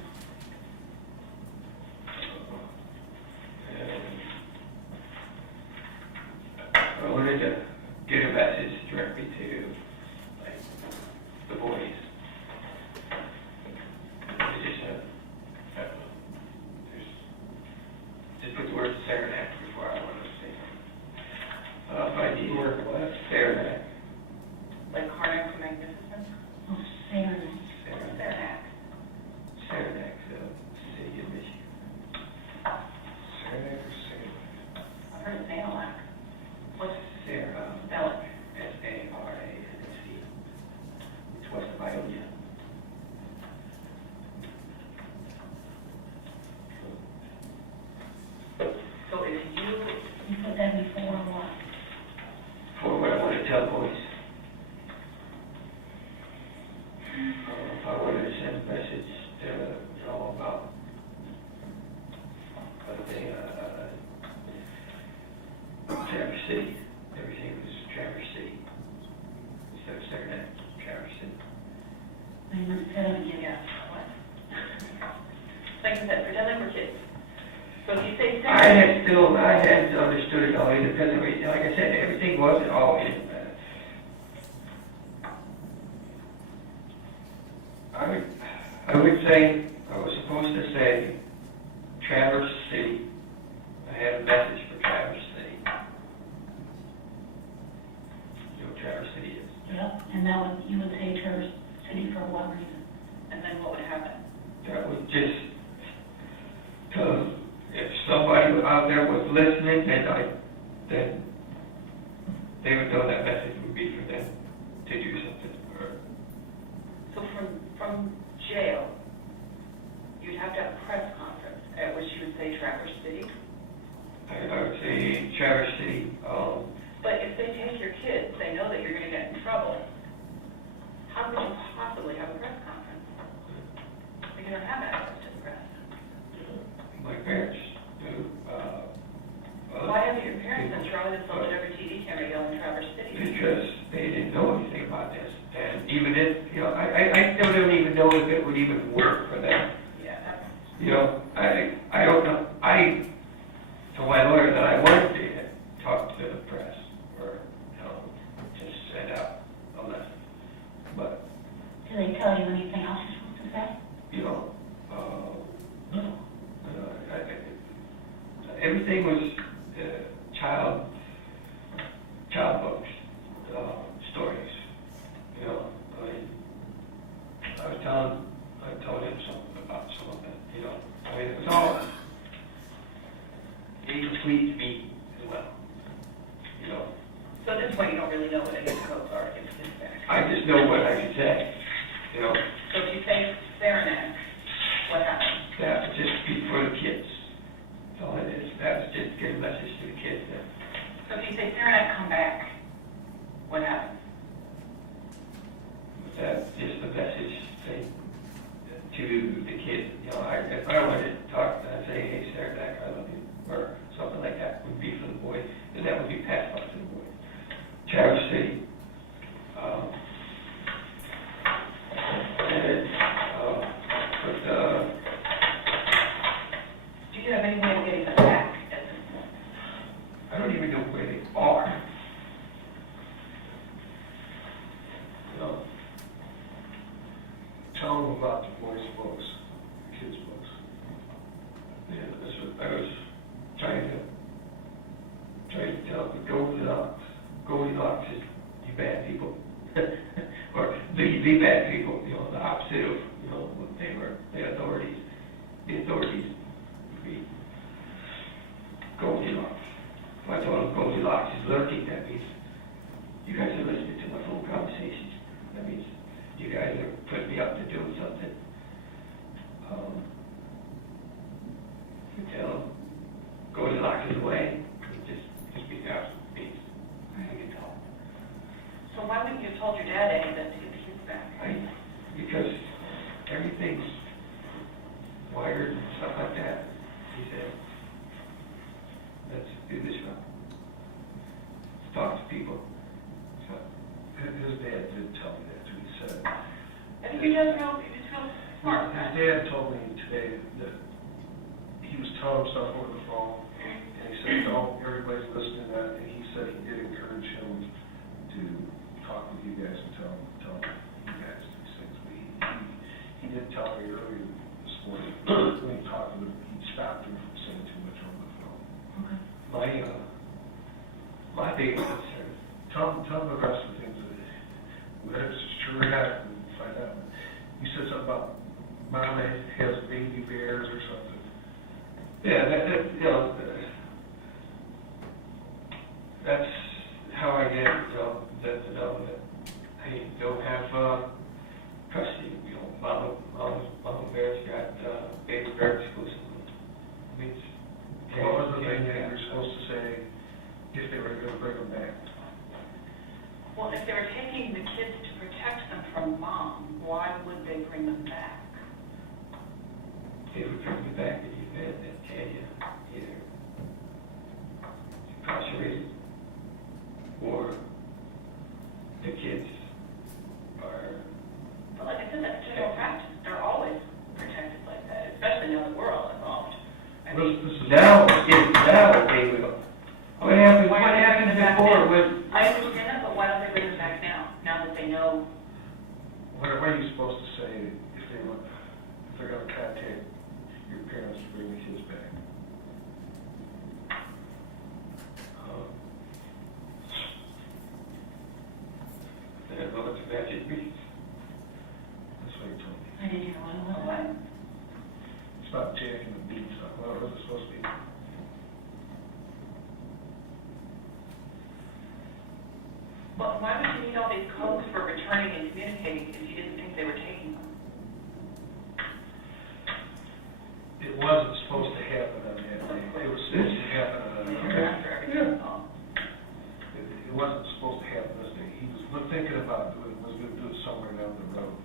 I wanted to get a message directly to, like, the boys. It's just just put the word Saranac before I want to say something. If I need word what? Saranac. Like Karnak the Magnificent? Oh, Sarah. Saranac. Saranac, city of Michigan. Saranac or Saranac? I've heard of Sanilac. What's Sarah. spell it? S-A-R-A-N-C. It's west of Ionia. So if You put that before what? For what I want to tell boys. If I wanted to send a message to, you know, about, Traverse City. Everything was Traverse City. Instead of Saranac, Traverse City. I must tell you. yeah, what? Like I said, pretend like we're kids. So if you say I Saranac, hadn't understood it all either, because like I said, everything wasn't always, I would say, I was supposed to say Traverse City. I had a message for Traverse City. You know what Traverse City is? Yep, and that would, you would say Traverse City for what reason? and then what would happen? That was just, if somebody out there was listening, then they would know that message would be for them to do something. So from jail, you'd have to have a press conference at which you would say Traverse City. I would say Traverse City. But if they take your kids, they know that you're going to get in trouble. How could you possibly have a press conference? They don't have access to the press. My parents do. Why haven't your parents been throwing this on every TV camera yelling Traverse City? Because they didn't know anything about this. And even if, you know, I still don't even know if it would even work for them. Yeah, that's... You know, I don't know. I told my lawyer that I wanted to talk to the press or, you know, just send out a letter. But, Do they tell you anything else you're supposed to say? you know, no. Everything was child books, stories. You know, I told him something about some of it. You know, I mean, it was all incomplete to me as well. You know, So at this point, you don't really know what any of the codes are against Hispanic. I just know what I can say. You know, So if you say Saranac, what happens? that would just be for the kids. That's all it is. That's just to get a message to the kids that So if you say Saranac, come back, what happens? that's just a message thing to the kids. You know, if I wanted to talk, I'd say, hey, Saranac, I love you, or something like that would be for the boys, and that would be passed on to the boys. Traverse City. Do you have any way of getting them back at this point? I don't even know where they are. You know, Tell them about the boys' books, the kids' books. yeah, that's what I was trying to tell the Goldilocks is you bad people. Or the bad people, you know, the opposite of, you know, what they were, the authorities. The authorities would be Goldilocks. If I told them Goldilocks is lurking, that means you guys are listening to my phone conversations. That means you guys are putting me up to doing something. You tell them Goldilocks is away, just be stuff over the phone, and he said, don't, everybody's listening, and he said he did encourage him to talk with you guys and tell you guys these things. But he did tell me earlier this morning, when he talked to him, he stopped him from saying too much over the phone. My biggest concern, Tell him the rest of the things that, whether it's true or not, and find out. You said something about mom has baby bears or something. yeah, that's how I get, to know that I don't have, custody, mama bear's got, baby bear exclusively. I mean, What was the thing that you were supposed to say if they were going to bring them back? Well, if they were taking the kids to protect them from mom, why would they bring them back? They would bring me back to you, and tell you, either incarcerated, or the kids are, But like I said, that's general practice. They're always protected like that, especially now that we're all involved. I mean, This is now they will. What happened before was, I understand that, but why don't they bring them back now that they know? what are you supposed to say if they're going to contact your parents to bring the kids back? they're going to magic beats. That's what he told me. I didn't hear what. It's about jacking the beats up. Well, what was it supposed to be? Well, why would you need all these codes for returning and communicating if you didn't think they were taking them? It wasn't supposed to happen on that day. It was supposed to happen on another day. After everything. Oh. It wasn't supposed to happen this day. He was thinking about doing it, was going to do it somewhere down the road.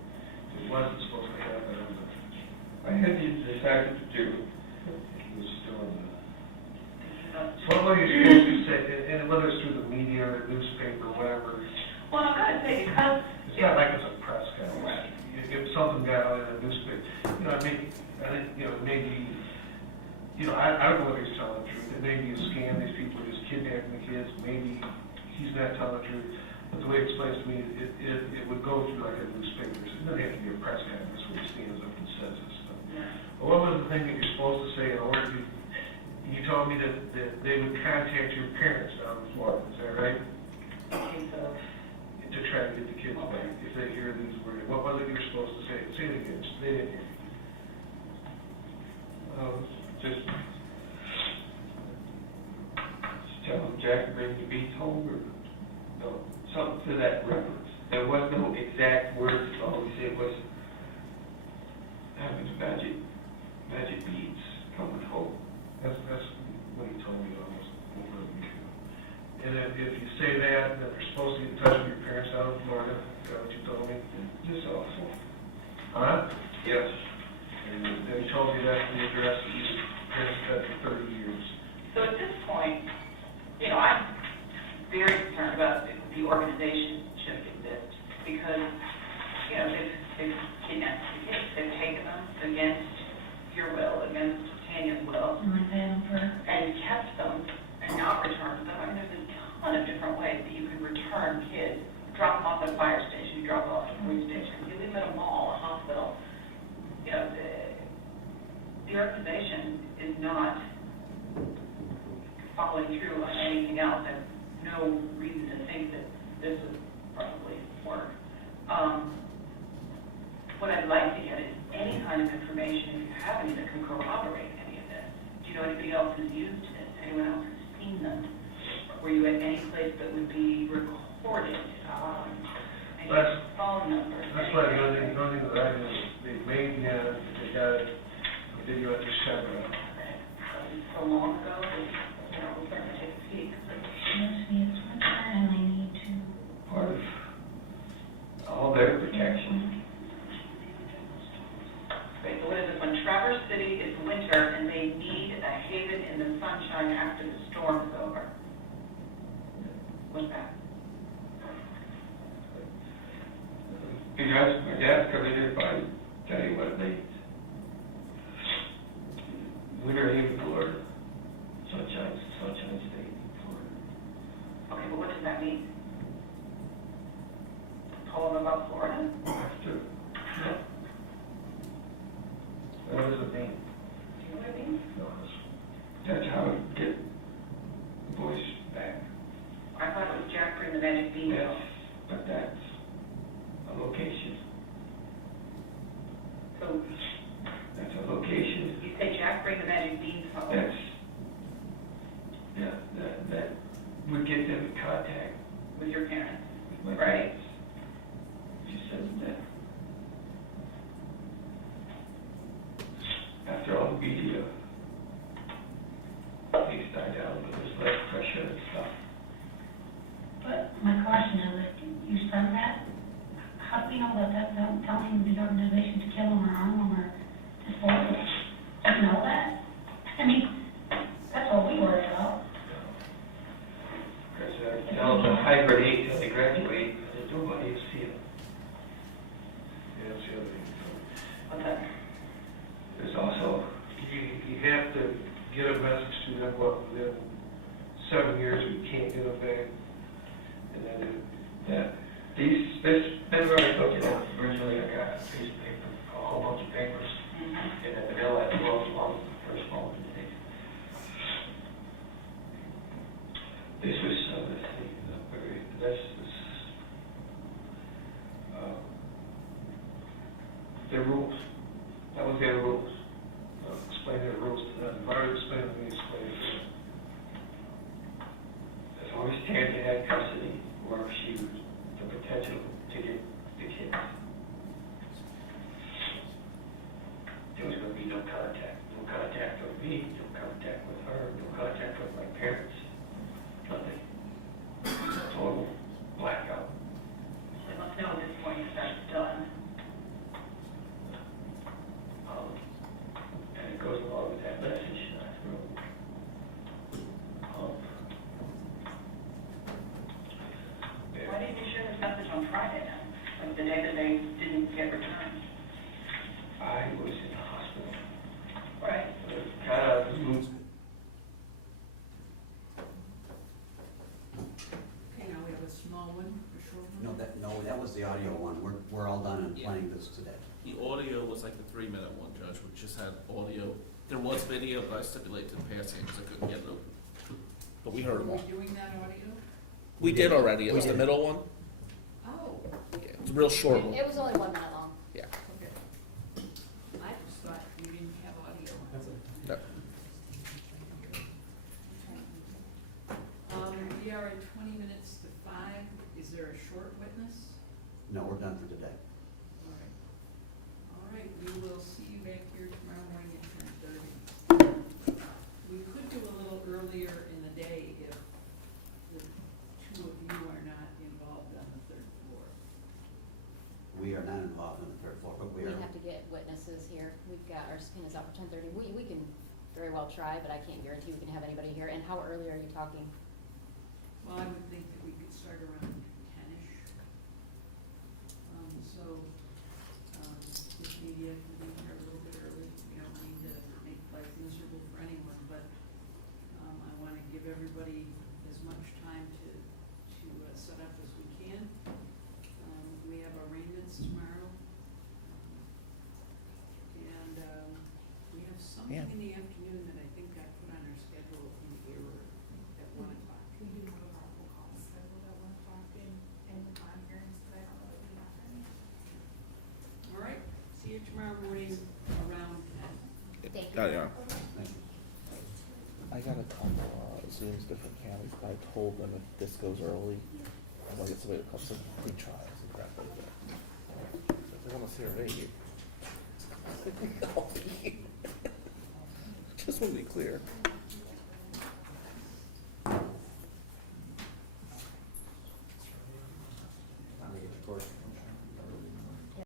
It wasn't supposed to happen on the, I had decided to do. he was still in the, Well, what are you supposed to say, and whether it's through the media or the newspaper, whatever, I'm going to say because. it's not like it's a press conference. If something got out in the newspaper, I think, maybe, I don't know whether he's telling the truth. It may be a scam, these people are just kidnapping the kids, maybe he's not telling the truth. But the way it explains to me, it would go through like a newspaper. It doesn't have to be a press conference where he stands up and says this stuff. But what was the thing that you're supposed to say in order to, you told me that they would contact your parents down in Florida, is that right? To try to get the kids back, if they hear these words. What was it you were supposed to say? Say it again, say it again. Just tell them Jack bring the beats home, or something to that reference. There was no exact words, all he said was, having magic beats coming home. That's what he told me almost over a week ago. And if you say that, then they're supposed to get in touch with your parents out in Florida. Is that what you told me? Just awful. Huh? Yes. And then he told me that's the address that your parents had for 30 years. So at this point, I'm very concerned about the organization should exist because, they've kidnapped the kids, they've taken them against your will, against Tanya's will, and kept them and not returned them. I mean, there's a ton of different ways that you can return kids. Drop them off at a fire station, you drop them off at a police station, you leave them at a mall, a hospital. The organization is not following through on anything else. I have no reason to think that this would probably work. What I'd like to get is any kind of information, if you have any, that can corroborate any of this. Do you know anybody else who's used this? Anyone else who's seen them? Were you at any place that would be recorded? Any phone numbers? That's why the only thing that I know is they made they got a video at the Chevron. So long ago, we're starting to take a peek. Part of all their protection. Okay, so what is this one? Traverse City is winter and they need a haven in the sunshine after the storm is over. What's that? Because my dad's coming here, if I tell you what it means. Winter Haven, Florida. my Right. She says that after all the media things died down, there's less pressure and stuff. But my question is, if you send that, how do we know that that's not telling the organization to kill them or harm them or dispose them? Do you know that? I mean, that's what we worry about. Because tell them to hibernate till they graduate, there's nobody to see them. Yeah, that's the other thing. Okay. There's also, You have to get a message to them, what, within 7 years, we can't get them back. And then yeah, this been very quick, originally I got a piece of paper, a whole bunch of papers, and at the middle, that was along the first phone today. This was, let's see, their rules. That was their rules. Explain their rules to them. If I were to explain them, we explain it to them. As long as Tammy had custody, or if she was the potential to get the kids, there was gonna be no contact with me, no contact with her, no contact with my parents, nothing. Total blackout. They must know at this point if that's done. And it goes along with that message that I wrote. Why didn't you share this message on Friday then? Like the day that they didn't get returned? I was in the hospital. Right. Kind of moved. Okay, now we have a small one, a short one. No, that was the audio one. We're all done and playing this today. The audio was like the 3-minute one, Judge, which just had audio. There was video, but I stipulated in passing because I couldn't get it open. But we heard them Are all. we doing that audio? We did already. It We was the did. middle one. Oh, Yeah, it's a real short one. It was only 1 minute long. Yeah. okay. I just thought we didn't have audio. No. We are at 20 minutes to 5. Is there a short witness? No, we're done for today. All right. All right, we will see you back here tomorrow morning at 10:30. We could do a little earlier in the day if the two of you are not involved on the 3rd floor. We are not involved in the third floor, but we We are. have to get witnesses here. We've got, our subpoena's out for 10:30. We can very well try, but I can't guarantee we can have anybody here. And how early are you talking? Well, I would think that we could start around 10-ish. If media can be here a little bit early, we don't need to make life miserable for anyone, but, I wanna give everybody as much time to set up as we can. We have arraignments tomorrow. And, we have something Yeah. in the afternoon that I think got put on our schedule in error at 1 o'clock. We do have a probable cause scheduled at 1 o'clock in the bond hearings, but I don't know that we have any. All right, see you tomorrow morning around 10. Thank you. Got it, yeah. Thank you. I got a couple Zooms, different counties, but I told them if this goes early, I'm gonna get somebody to come to free trials and crap like that. So if they wanna see a radio, just wanna be clear. Of course.